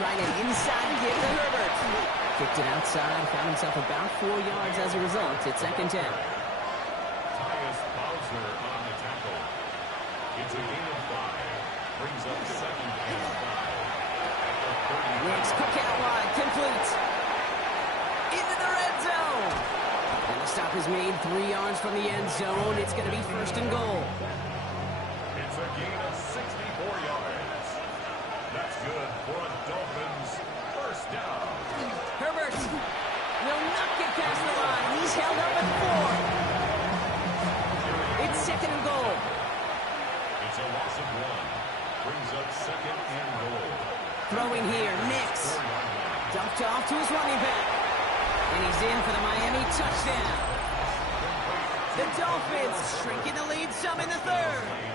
trying it inside and give it to Herbert. Kicked it outside, found himself about 4 yards as a result. It's 2nd 10. Tyus Bowser on the tackle. It's a gain of 5. Brings up 2nd and 5. Next, quick out wide, complete. Into the red zone. And the stop is made 3 yards from the end zone. It's going to be 1st and goal. It's a gain of 64 yards. That's good for a Dolphins 1st down. Herbert will not get past the line. He's held up at 4. It's 2nd and goal. It's a loss of 1. Brings up 2nd and goal. Throwing here, Nix. Dumped off to his running back. And he's in for the Miami touchdown. The Dolphins shrinking the lead some in the 3rd.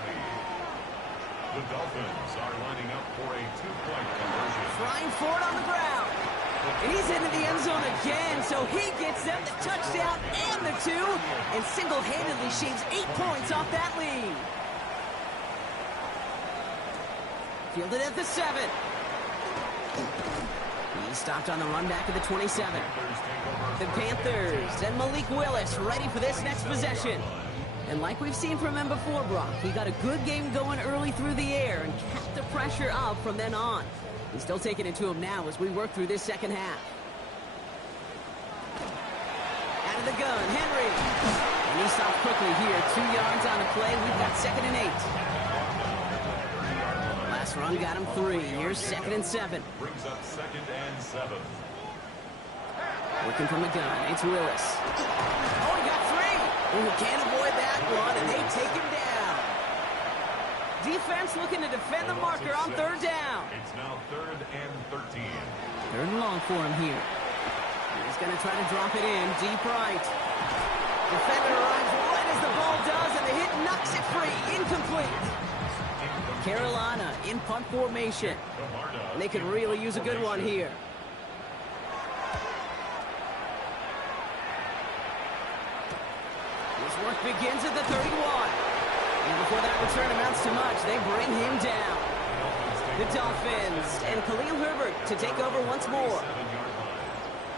The Dolphins are lining up for a 2-point conversion. Flying forward on the ground. And he's into the end zone again, so he gets them the touchdown and the 2, and single-handedly shaves 8 points off that lead. Fielded at the 7. He stopped on the run back of the 27. The Panthers and Malik Willis ready for this next possession. And like we've seen from him before, Brock, he got a good game going early through the air and kept the pressure up from then on. He's still taking it to him now as we work through this 2nd half. Out of the gun, Henry. And he stopped quickly here. 2 yards on the play. We've got 2nd and 8. Last run got him 3. Here's 2nd and 7. Brings up 2nd and 7. Working from the gun. It's Willis. Oh, he got 3. Oh, can't avoid that one, and they take him down. Defense looking to defend the marker on 3rd down. It's now 3rd and 13. 3rd and long for him here. He's going to try to drop it in deep right. Defender arrives right as the ball does, and the hit knocks it free. Incomplete. Carolina in punt formation. And they could really use a good one here. His work begins at the 31. And before that return amounts to much, they bring him down. The Dolphins and Khalil Herbert to take over once more.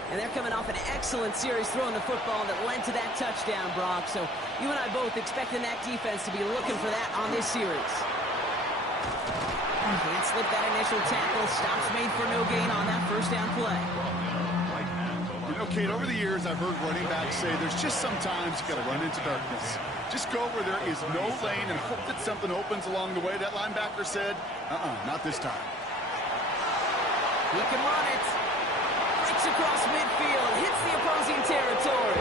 And they're coming off an excellent series throwing the football that led to that touchdown, Brock. So you and I both expecting that defense to be looking for that on this series. Can't slip that initial tackle. Stops made for no gain on that 1st down play. You know, Kate, over the years, I've heard running backs say there's just sometimes you got to run into darkness. Just go where there is no lane and hope that something opens along the way. That linebacker said, not this time. He can run it. Breaks across midfield. Hits the opposing territory.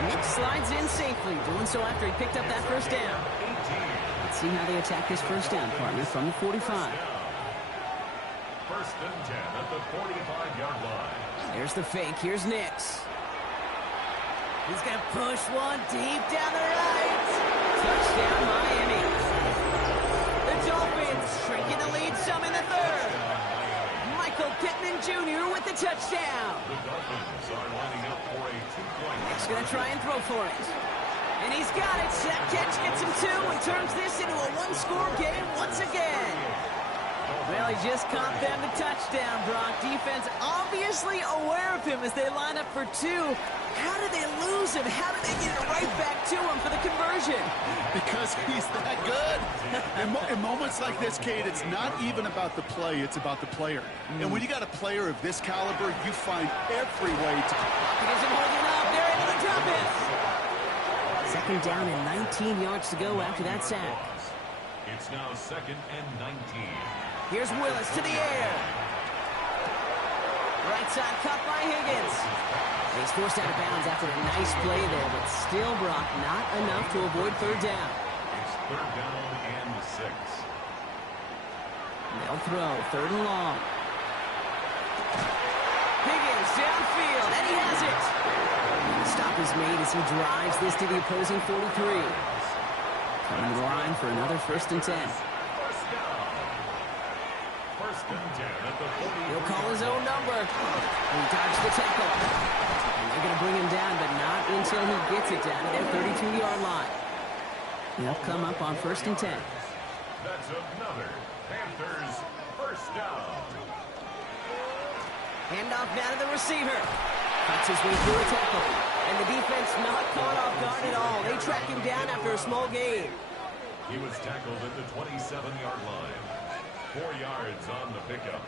And Nick slides in safely, doing so after he picked up that 1st down. Let's see how they attack this 1st down, partner, from the 45. 1st and 10 at the 45-yard line. There's the fake. Here's Nix. He's going to push one deep down the right. Touchdown, Miami. The Dolphins shrinking the lead some in the 3rd. Michael Pittman Jr. with the touchdown. The Dolphins are lining up for a 2-point. Nick's going to try and throw for it. And he's got it. That catch gets him 2 and turns this into a 1-score game once again. Well, he just caught them the touchdown, Brock. Defense obviously aware of him as they line up for 2. How did they lose him? How did they get it right back to him for the conversion? Because he's that good. In moments like this, Kate, it's not even about the play, it's about the player. And when you got a player of this caliber, you find every way to... He isn't holding up. They're able to drop it. 2nd down and 19 yards to go after that sack. It's now 2nd and 19. Here's Willis to the air. Right side cut by Higgins. He's forced out of bounds after a nice play there, but still, Brock, not enough to avoid 3rd down. It's 3rd down and 6. They'll throw 3rd and long. Higgins downfield, and he has it. The stop is made as he drives this to the opposing 43. Coming to the line for another 1st and 10. 1st and 10 at the 40. He'll call his own number. He dodged the tackle. And they're going to bring him down, but not until he gets it down to their 32-yard line. They'll come up on 1st and 10. That's another Panthers 1st down. Handoff now to the receiver. Cuts his way through a tackle. And the defense not caught off guard at all. They track him down after a small gain. He was tackled at the 27-yard line. 4 yards on the pickup.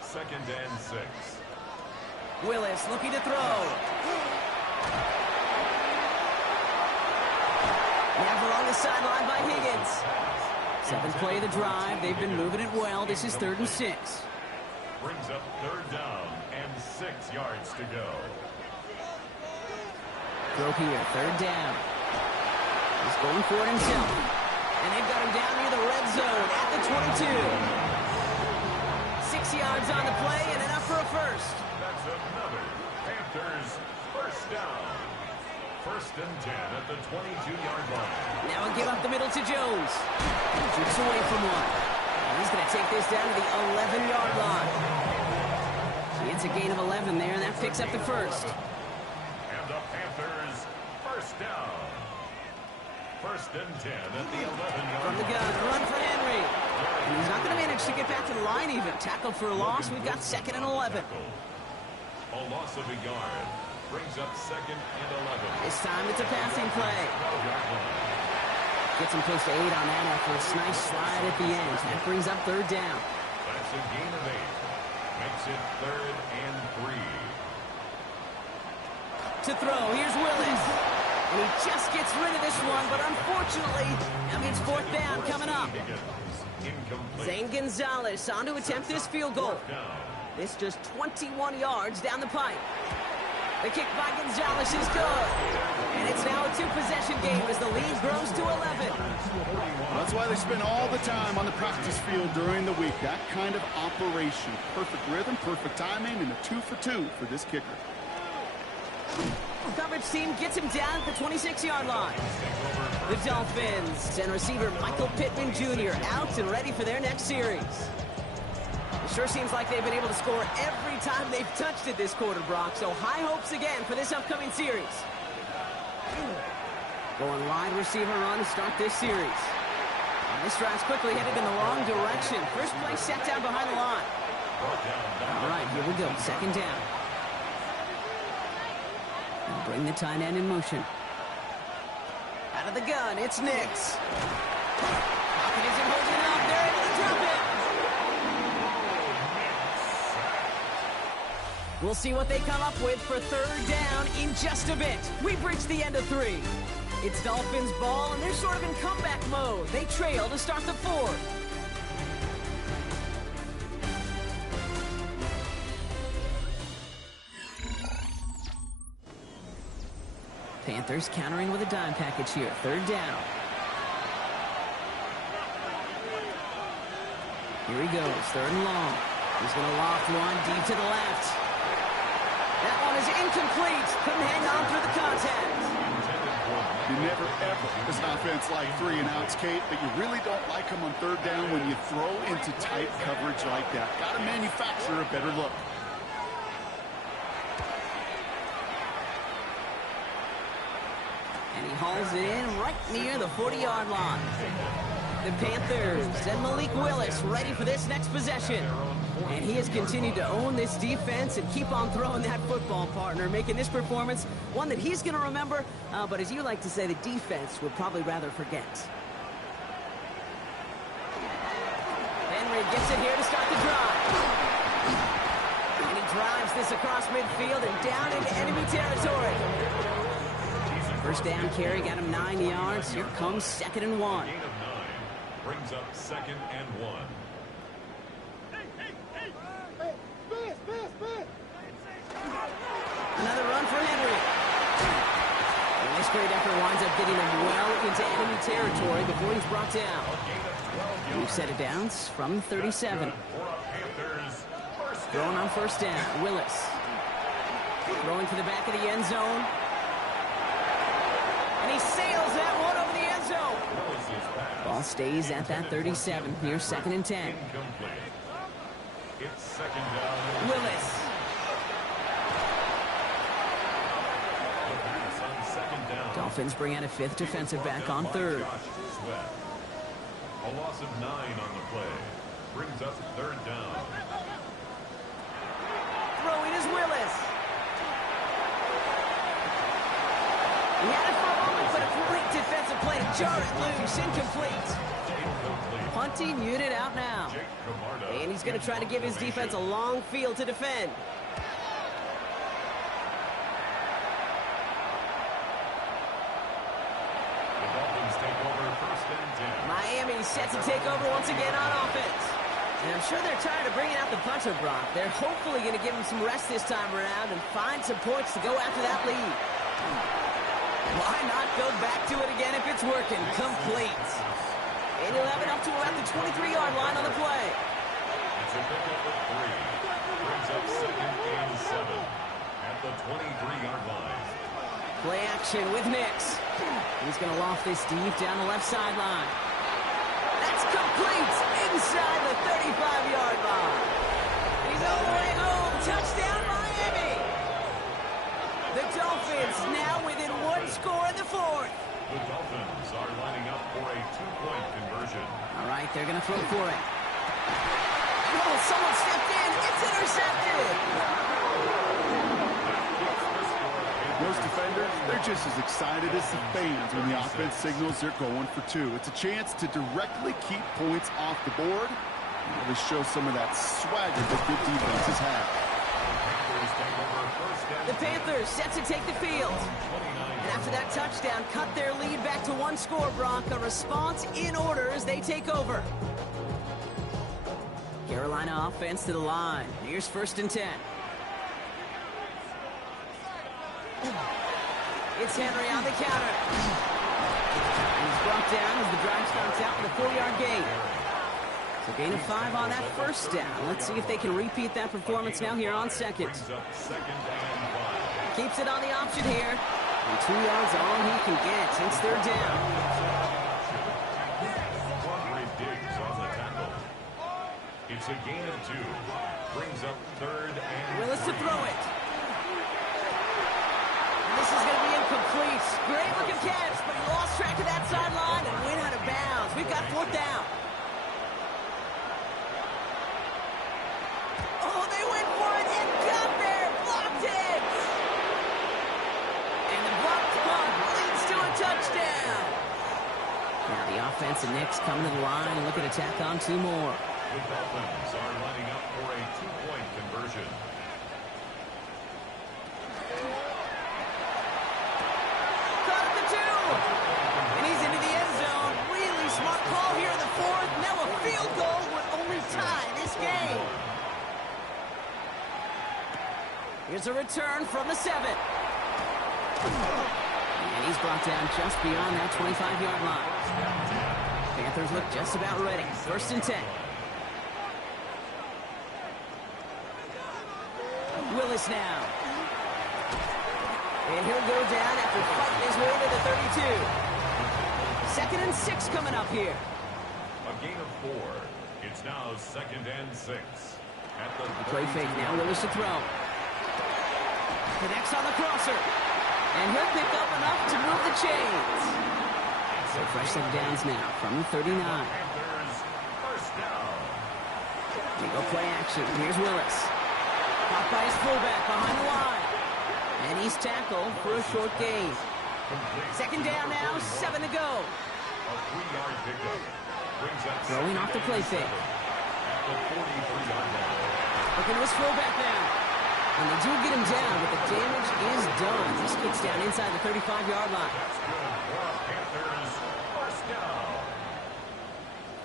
2nd and 6. Willis looking to throw. Never on the sideline by Higgins. 7th play of the drive. They've been moving it well. This is 3rd and 6. Brings up 3rd down and 6 yards to go. Throw here, 3rd down. He's going for it himself. And they've got him down near the red zone at the 22. 6 yards on the play and enough for a first. That's another Panthers first down. 1st and 10 at the 22-yard line. Now a give up the middle to Jones. He drifts away from one. And he's going to take this down to the 11-yard line. See, it's a gain of 11 there, and that picks up the first. And the Panthers first down. 1st and 10 at the 11-yard From the gun, line. run for Henry. And he's not going to manage to get back to the line even. Tackled for a loss. We've got 2nd and 11. A loss of a yard. Brings up 2nd and 11. This time it's a passing play. 12-yard line. Gets him close to 8 on that after a nice slide at the end. That brings up 3rd down. That's a gain of 8. Makes it 3rd and 3. To throw, here's Willis. And he just gets rid of this one, but unfortunately, that means 4th down coming up. Incomplete. Zane Gonzalez on to attempt this field goal. Down. This just 21 yards down the pipe. The kick by Gonzalez is good. And it's now a 2-possession game as the lead grows to 11. That's why they spend all the time on the practice field during the week. That kind of operation. Perfect rhythm, perfect timing, and a 2 for 2 for this kicker. Coverage team gets him down at the 26-yard line. The Dolphins and receiver Michael Pittman Jr. out and ready for their next series. It sure seems like they've been able to score every time they've touched it this quarter, Brock. So high hopes again for this upcoming series. Going wide receiver run to start this series. And this drive's quickly headed in the wrong direction. First play set down behind the line. All right, here we go. 2nd down. And bring the tight end in motion. Out of the gun, it's Nix. Hopkins and holding it up. They're able to drop it. We'll see what they come up with for 3rd down in just a bit. We've reached the end of 3. It's Dolphins ball, and they're sort of in comeback mode. They trail to start the 4th. Panthers countering with a dime package here. 3rd down. Here he goes, 3rd and long. He's going to loft one deep to the left. That one is incomplete. Couldn't hang on through the contact. You never, ever, as an offense, like 3 and outs, Kate, but you really don't like them on 3rd down when you throw into tight coverage like that. Got to manufacture a better look. And he hauls it in right near the 40-yard line. The Panthers and Malik Willis ready for this next possession. And he has continued to own this defense and keep on throwing that football, partner, making this performance one that he's going to remember, but as you like to say, the defense would probably rather forget. Henry gets it here to start the drive. And he drives this across midfield and down into enemy territory. First down carry got him 9 yards. Here comes 2nd and 1. Gain of 9 brings up 2nd and 1. Another run for Henry. And this great effort winds up getting him well into enemy territory before he's brought down. We've set it down from 37. Throwing on 1st down, Willis. Throwing to the back of the end zone. And he sails that one over the end zone. Ball stays at that 37. Here's 2nd and 10. It's 2nd down. Willis. Dolphins bring out a 5th defensive back on 3rd. A loss of 9 on the play. Brings up 3rd down. throwing is Willis. He had it for a moment, but a great defensive play to jar it loose. Incomplete. Punting unit out now. And he's going to try to give his defense a long field to defend. Miami set to take over once again on offense. And I'm sure they're tired of bringing out the punter, Brock. They're hopefully going to give him some rest this time around and find some points to go after that lead. Why not go back to it again if it's working? Complete. And he'll have it up to about the 23-yard line on the play. It's a pickup of 3. Brings up second and 7 at the 23-yard line. Play action with Nix. He's going to loft this deep down the left sideline. That's complete inside the 35-yard line. He's all the way home. Touchdown, Miami. The Dolphins now within 1 score in the 4th. The Dolphins are lining up for a 2-point conversion. All right, they're going to throw for it. Oh, someone stepped in. It's intercepted. Most defenders, they're just as excited as the fans when the offense signals they're going for 2. It's a chance to directly keep points off the board. This shows some of that swagger that good defenses have. The Panthers set to take the field. And after that touchdown, cut their lead back to 1 score, Brock. A response in order as they take over. Carolina offense to the line. Here's 1st and 10. It's Henry on the counter. And he's brought down as the drive starts out with a 4-yard gain. So gain of 5 on that 1st down. Let's see if they can repeat that performance now here on 2nd. Keeps it on the option here. And 2 yards all he can get. It's 3rd down. It's a gain of 2. Brings up 3rd and Willis to throw it. This is going to be incomplete. Great looking catch, but he lost track of that sideline and went out of bounds. We've got 4th down. Oh, they went for it and got there. Blocked it. And the blocked punt leads to a touchdown. Now the offense and Nix coming to the line and looking to tack on 2 more. the Dolphins are lining up for a 2-point conversion. And he's into the end zone. Really smart call here in the 4th. Now a field goal would only tie this game. Here's a return from the 7. And he's brought down just beyond that 25-yard line. Panthers look just about ready. 1st and 10. Willis now. And he'll go down after fighting his way to the 32. 2nd and 6 coming up here. A gain of 4. It's now 2nd and 6. At the play fake now. Willis to throw. Connects on the crosser. And he'll pick up enough to move the chains. So fresh set downs now from the 39. Panthers, first down. They go play action. Here's Willis. Caught by his fullback behind the line. And he's tackled for a short gain. 2nd down now, 7 to go. A 3-yard pickup. Brings up Throwing off the play fake. at the 43-yard line. Looking at his fullback now. And they do get him down, but the damage is done. This gets down inside the 35-yard line. That's good for Panthers, first down.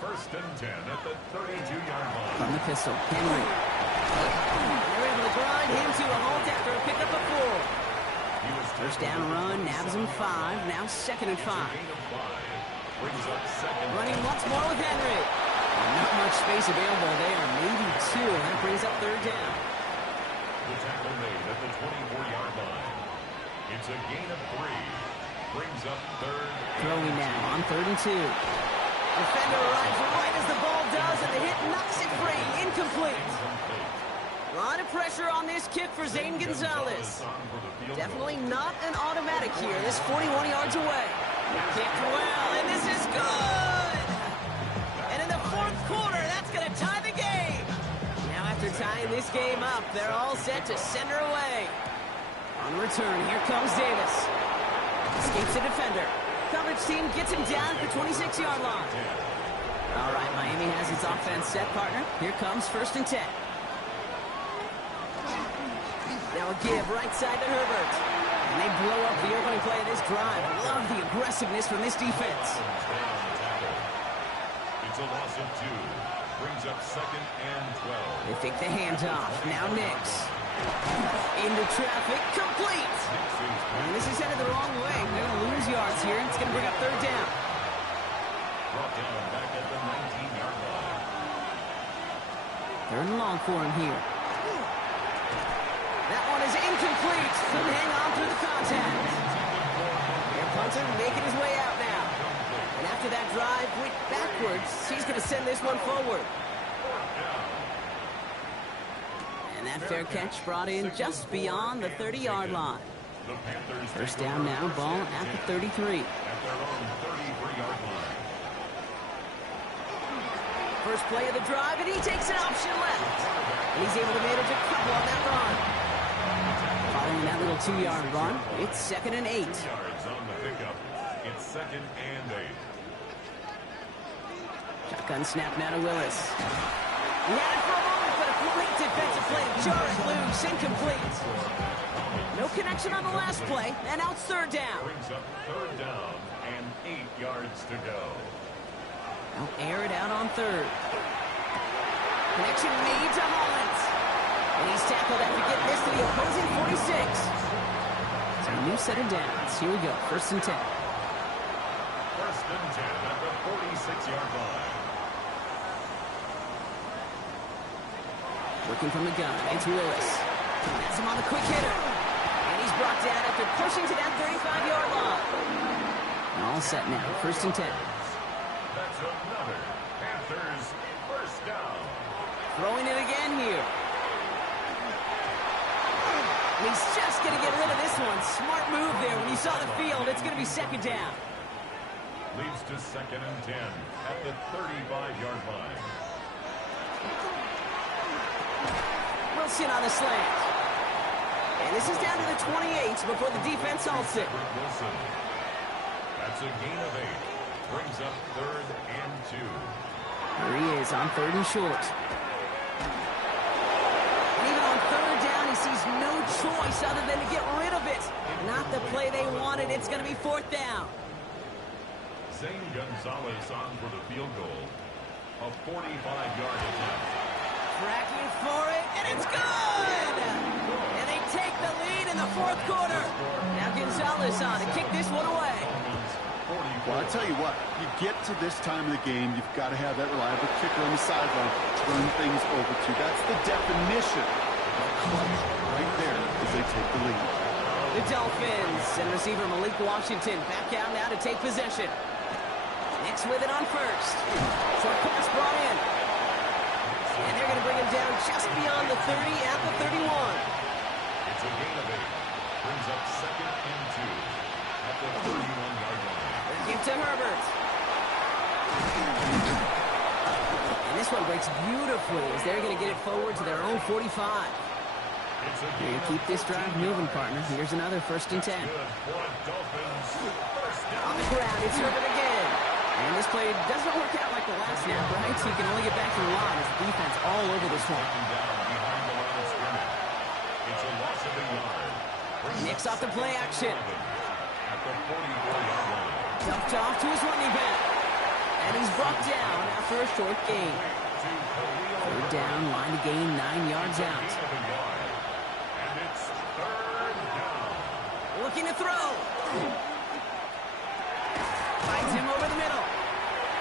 1st and 10 at the 32-yard line. From the pistol, Henry. They're able to grind him to a halt after a pickup of 4. He was 1st down run, nabs him 5. Now 2nd and 5. gain of 5. Brings up 2nd. Running once more with Henry. Not much space available there. Maybe 2. And that brings up 3rd down. The tackle made at the 24-yard line. It's a gain of 3. Brings up 3rd. Throwing now on 3rd and 2. Defender arrives right as the ball does, and the hit knocks it free. Incomplete. A lot of pressure on this kick for Zane Gonzalez. Definitely not an automatic here. This 41 yards away. Kicked well, and this is good. And in the 4th quarter, that's going to tie the game. Now after tying this game up. They're all set to send her away. On return, here comes Davis. Escapes the defender. Coverage team gets him down at the 26-yard line. All right, Miami has its offense set, partner. Here comes 1st and 10. Now a give right side to Herbert. And they blow up the opening play of this drive. I love the aggressiveness from this defense. It's a loss of 2. Brings up 2nd and 12. They fake the handoff. Now Nix. Into traffic. Complete. And this is headed the wrong way. They're going to lose yards here. It's going to bring up 3rd down. Brought down back at the 19-yard line. 3rd and long for him here. That one is incomplete. Couldn't hang on through the contact. Their punter making his way out now. And after that drive went backwards, he's going to send this one forward. And that fair catch brought in just beyond the 30-yard line. 1st down now, ball at the 33. At their own 33-yard line. First play of the drive, and he takes an option left. And he's able to manage a couple on that run. Following that little 2-yard run, it's 2nd and 8. 2 yards on the pickup. It's 2nd and 8. Shotgun snap now to Willis. He had it for a moment, but a great defensive play to jar it loose, incomplete. No connection on the last play, and now it's 3rd down. Brings up 3rd down and 8 yards to go. Now air it out on 3rd. Connection made to Hollins. And he's tackled after getting this to the opposing 46. So a new set of downs. Here we go, 1st and 10. 1st and 10 at the 46-yard line. Working from the gun, it's Willis. Has him on the quick hitter. And he's brought down after pushing to that 35-yard line. And all set now, 1st and 10. That's another Panthers 1st down. Throwing it again here. And he's just going to get rid of this one. Smart move there. When you saw the field, it's going to be 2nd down. Leads to 2nd and 10 at the 35-yard line. Wilson on the slant. And this is down to the 28 before the defense halts it. Wilson. That's a gain of 8. Brings up 3rd and 2. Here he is on 3rd and short. And even on 3rd down, he sees no choice other than to get rid of it. Not the play they wanted. It's going to be 4th down. Zane Gonzalez on for the field goal. A 45-yard attempt. Tracking for it, and it's good! And they take the lead in the 4th quarter. Now Gonzalez on to kick this one away. Well, I'll tell you what, you get to this time of the game, you've got to have that reliable kicker on the sideline to turn things over to. That's the definition of clutch right there as they take the lead. The Dolphins and receiver Malik Washington back out now to take possession. Nix with it on 1st. Short pass brought in. And they're going to bring him down just beyond the 30 at the 31. It's a gain of 8. Brings up 2nd and 2 at the 31-yard line. Give to Herbert. And this one breaks beautifully as they're going to get it forward to their own 45. It's a They're gain going to keep this drive moving, partner. Here's another 1st and 10. good for Dolphins. 1st down. On the ground, it's Herbert again. And this play doesn't work out like the last snap, right? So he can only get back to the line as the defense all over this one. Down behind the line of scrimmage. It's a loss of a yard. Nix off the play action. At the 44-yard line. Dumped off to his running back. And he's brought down after a short gain. 3rd down, line to gain 9 yards out. And it's 3rd down. Looking to throw. Finds him over the middle.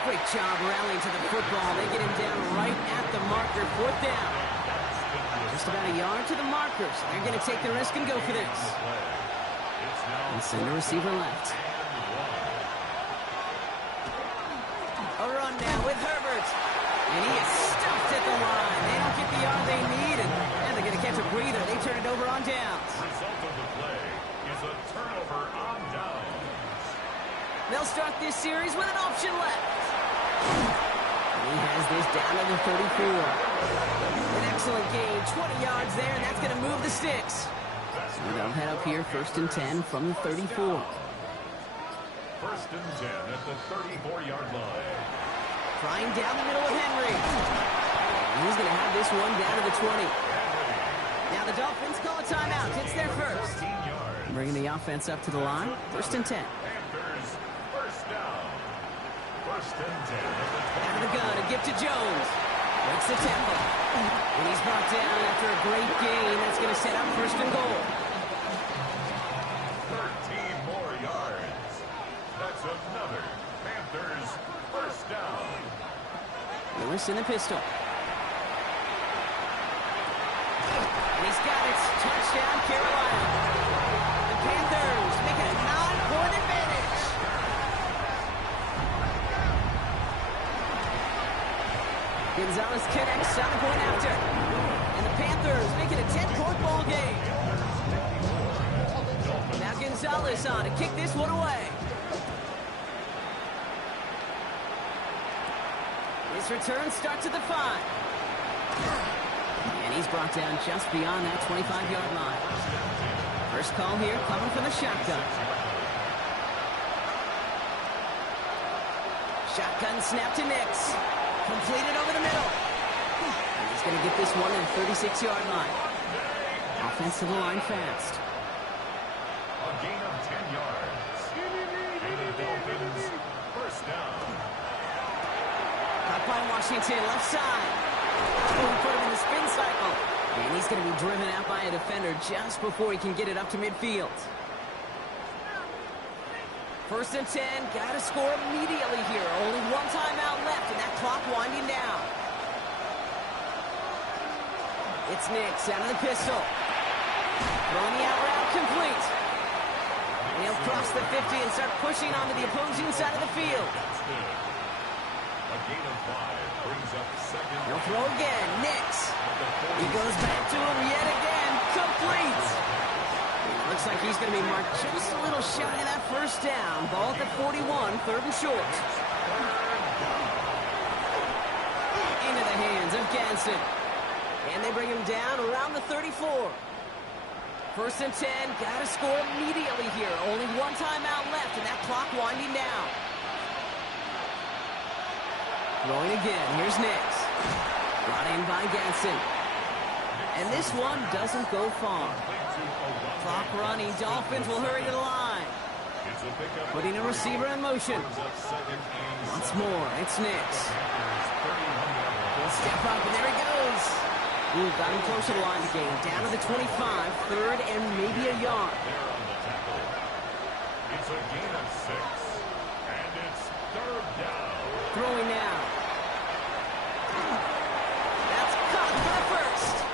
Great job rallying to the football. They get him down right at the marker. 4th down. Just about a yard to the markers. They're going to take the risk and go for this. And send a receiver left. A run now with Herbert. And he is stuffed at the line. They don't get the yard they need, and they're going to catch a breather. They turn it over on downs. Result of the play is a turnover on downs. They'll start this series with an option left. And He has this down to the 34. An excellent gain, 20 yards there, and that's going to move the sticks. So they'll head up here, 1st and 10 from the 34. 1st and 10 at the 34-yard line. Trying down the middle of Henry. He's going to have this one down to the 20. Now the Dolphins call a timeout. It's their first. Bringing the offense up to the line. 1st and 10. Panthers, 1st down. 1st and 10. Out of the gun, a gift to Jones. Breaks the tempo. And he's brought down after a great gain. That's going to set up 1st and goal. 13 more yards. That's another Panthers 1st down. Lewis in the pistol. And he's got it. Touchdown, Carolina. The Panthers make it a 9-point advantage. Gonzalez connects on the point after. And the Panthers make it a 10-point ball game. Now Gonzalez on to kick this one away. His return starts at the 5. And he's brought down just beyond that 25-yard line. First call here coming from the shotgun. Shotgun snap to Nix. Completed over the middle. And he's going to get this one to the 36-yard line. Offense to the line fast. A gain of 10 yards. And the Dolphins 1st down. Caught by Washington, left side. Oh, put him in the spin cycle. And he's going to be driven out by a defender just before he can get it up to midfield. 1st and 10, got to score immediately here. Only one timeout left, and that clock winding down. It's Nix out of the pistol. Throwing the out route complete. And he'll cross the 50 and start pushing onto the opposing side of the field. A gain of 5 brings up 2nd. He'll throw again. Nix. He goes back to him yet again. Complete. Looks like he's going to be marked just a little shy of that 1st down. Ball at the 41, 3rd and short. Into the hands of Ganson. And they bring him down around the 34. 1st and 10, got to score immediately here. Only one timeout left, and that clock winding down. Throwing again. Here's Nix. Brought in by Ganson. And this one doesn't go far. Clock running. Dolphins will hurry to the line. Putting a receiver in motion. Once more, it's Nix. He'll step up, and there he goes. Ooh, got him close to the line to gain. Down to the 25, 3rd and maybe a yard. It's a gain of 6, and it's 3rd down. Throwing now. That's caught for the 1st.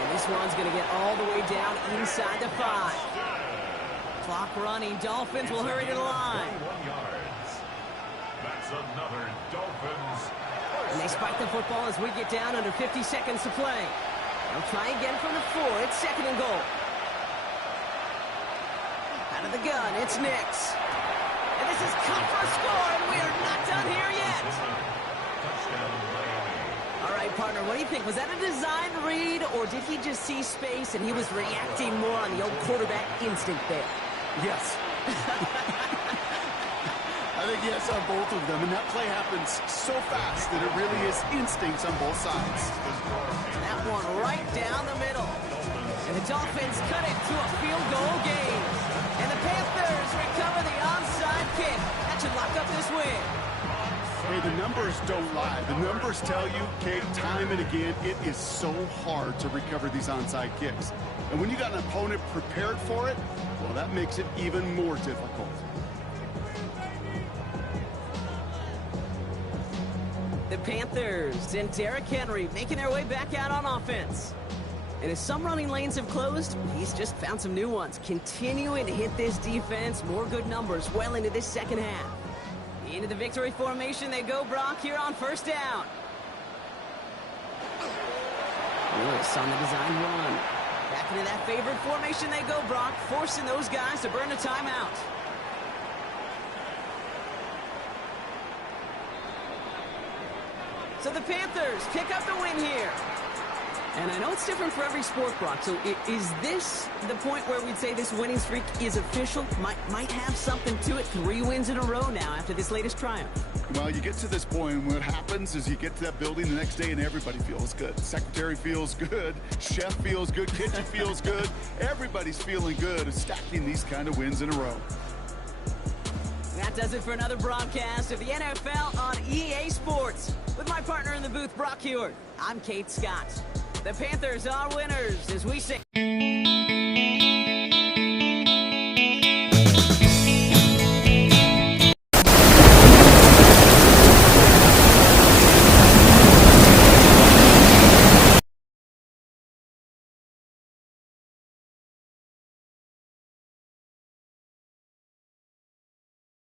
And this one's going to get all the way down inside the 5. Clock running. Dolphins will hurry to the line. 21 yards. That's another Dolphins. And they spike the football as we get down under 50 seconds to play. They'll try again from the 4. It's 2nd and goal. Out of the gun, it's Nix. And this is cut for a score, and we are not done here yet. All right, partner, what do you think? Was that a design read, or did he just see space and he was reacting more on the old quarterback instinct there? Yes. I think yes on both of them, and that play happens so fast that it really is instincts on both sides. That one right down the middle. And the Dolphins cut it to a field goal game. And the Panthers recover the onside kick. That should lock up this win. Hey, the numbers don't lie. The numbers tell you, Kate, time and again, it is so hard to recover these onside kicks. And when you got an opponent prepared for it, well, that makes it even more difficult. The Panthers and Derrick Henry making their way back out on offense. And as some running lanes have closed, he's just found some new ones. Continuing to hit this defense, more good numbers well into this 2nd half. Into the victory formation they go, Brock, here on 1st down. Lewis on the design run. Back into that favorite formation they go, Brock, forcing those guys to burn a timeout. So the Panthers pick up the win here. And I know it's different for every sport, Brock. So is this the point where we'd say this winning streak is official? Might have something to it. 3 wins in a row now after this latest triumph. Well, you get to this point, and what happens is you get to that building the next day, and everybody feels good. Secretary feels good. Chef feels good. Kitchen feels good. Everybody's feeling good stacking these kind of wins in a row. That does it for another broadcast of the NFL on EA Sports. With my partner in the booth, Brock Hewitt, I'm Kate Scott. The Panthers are winners as we say...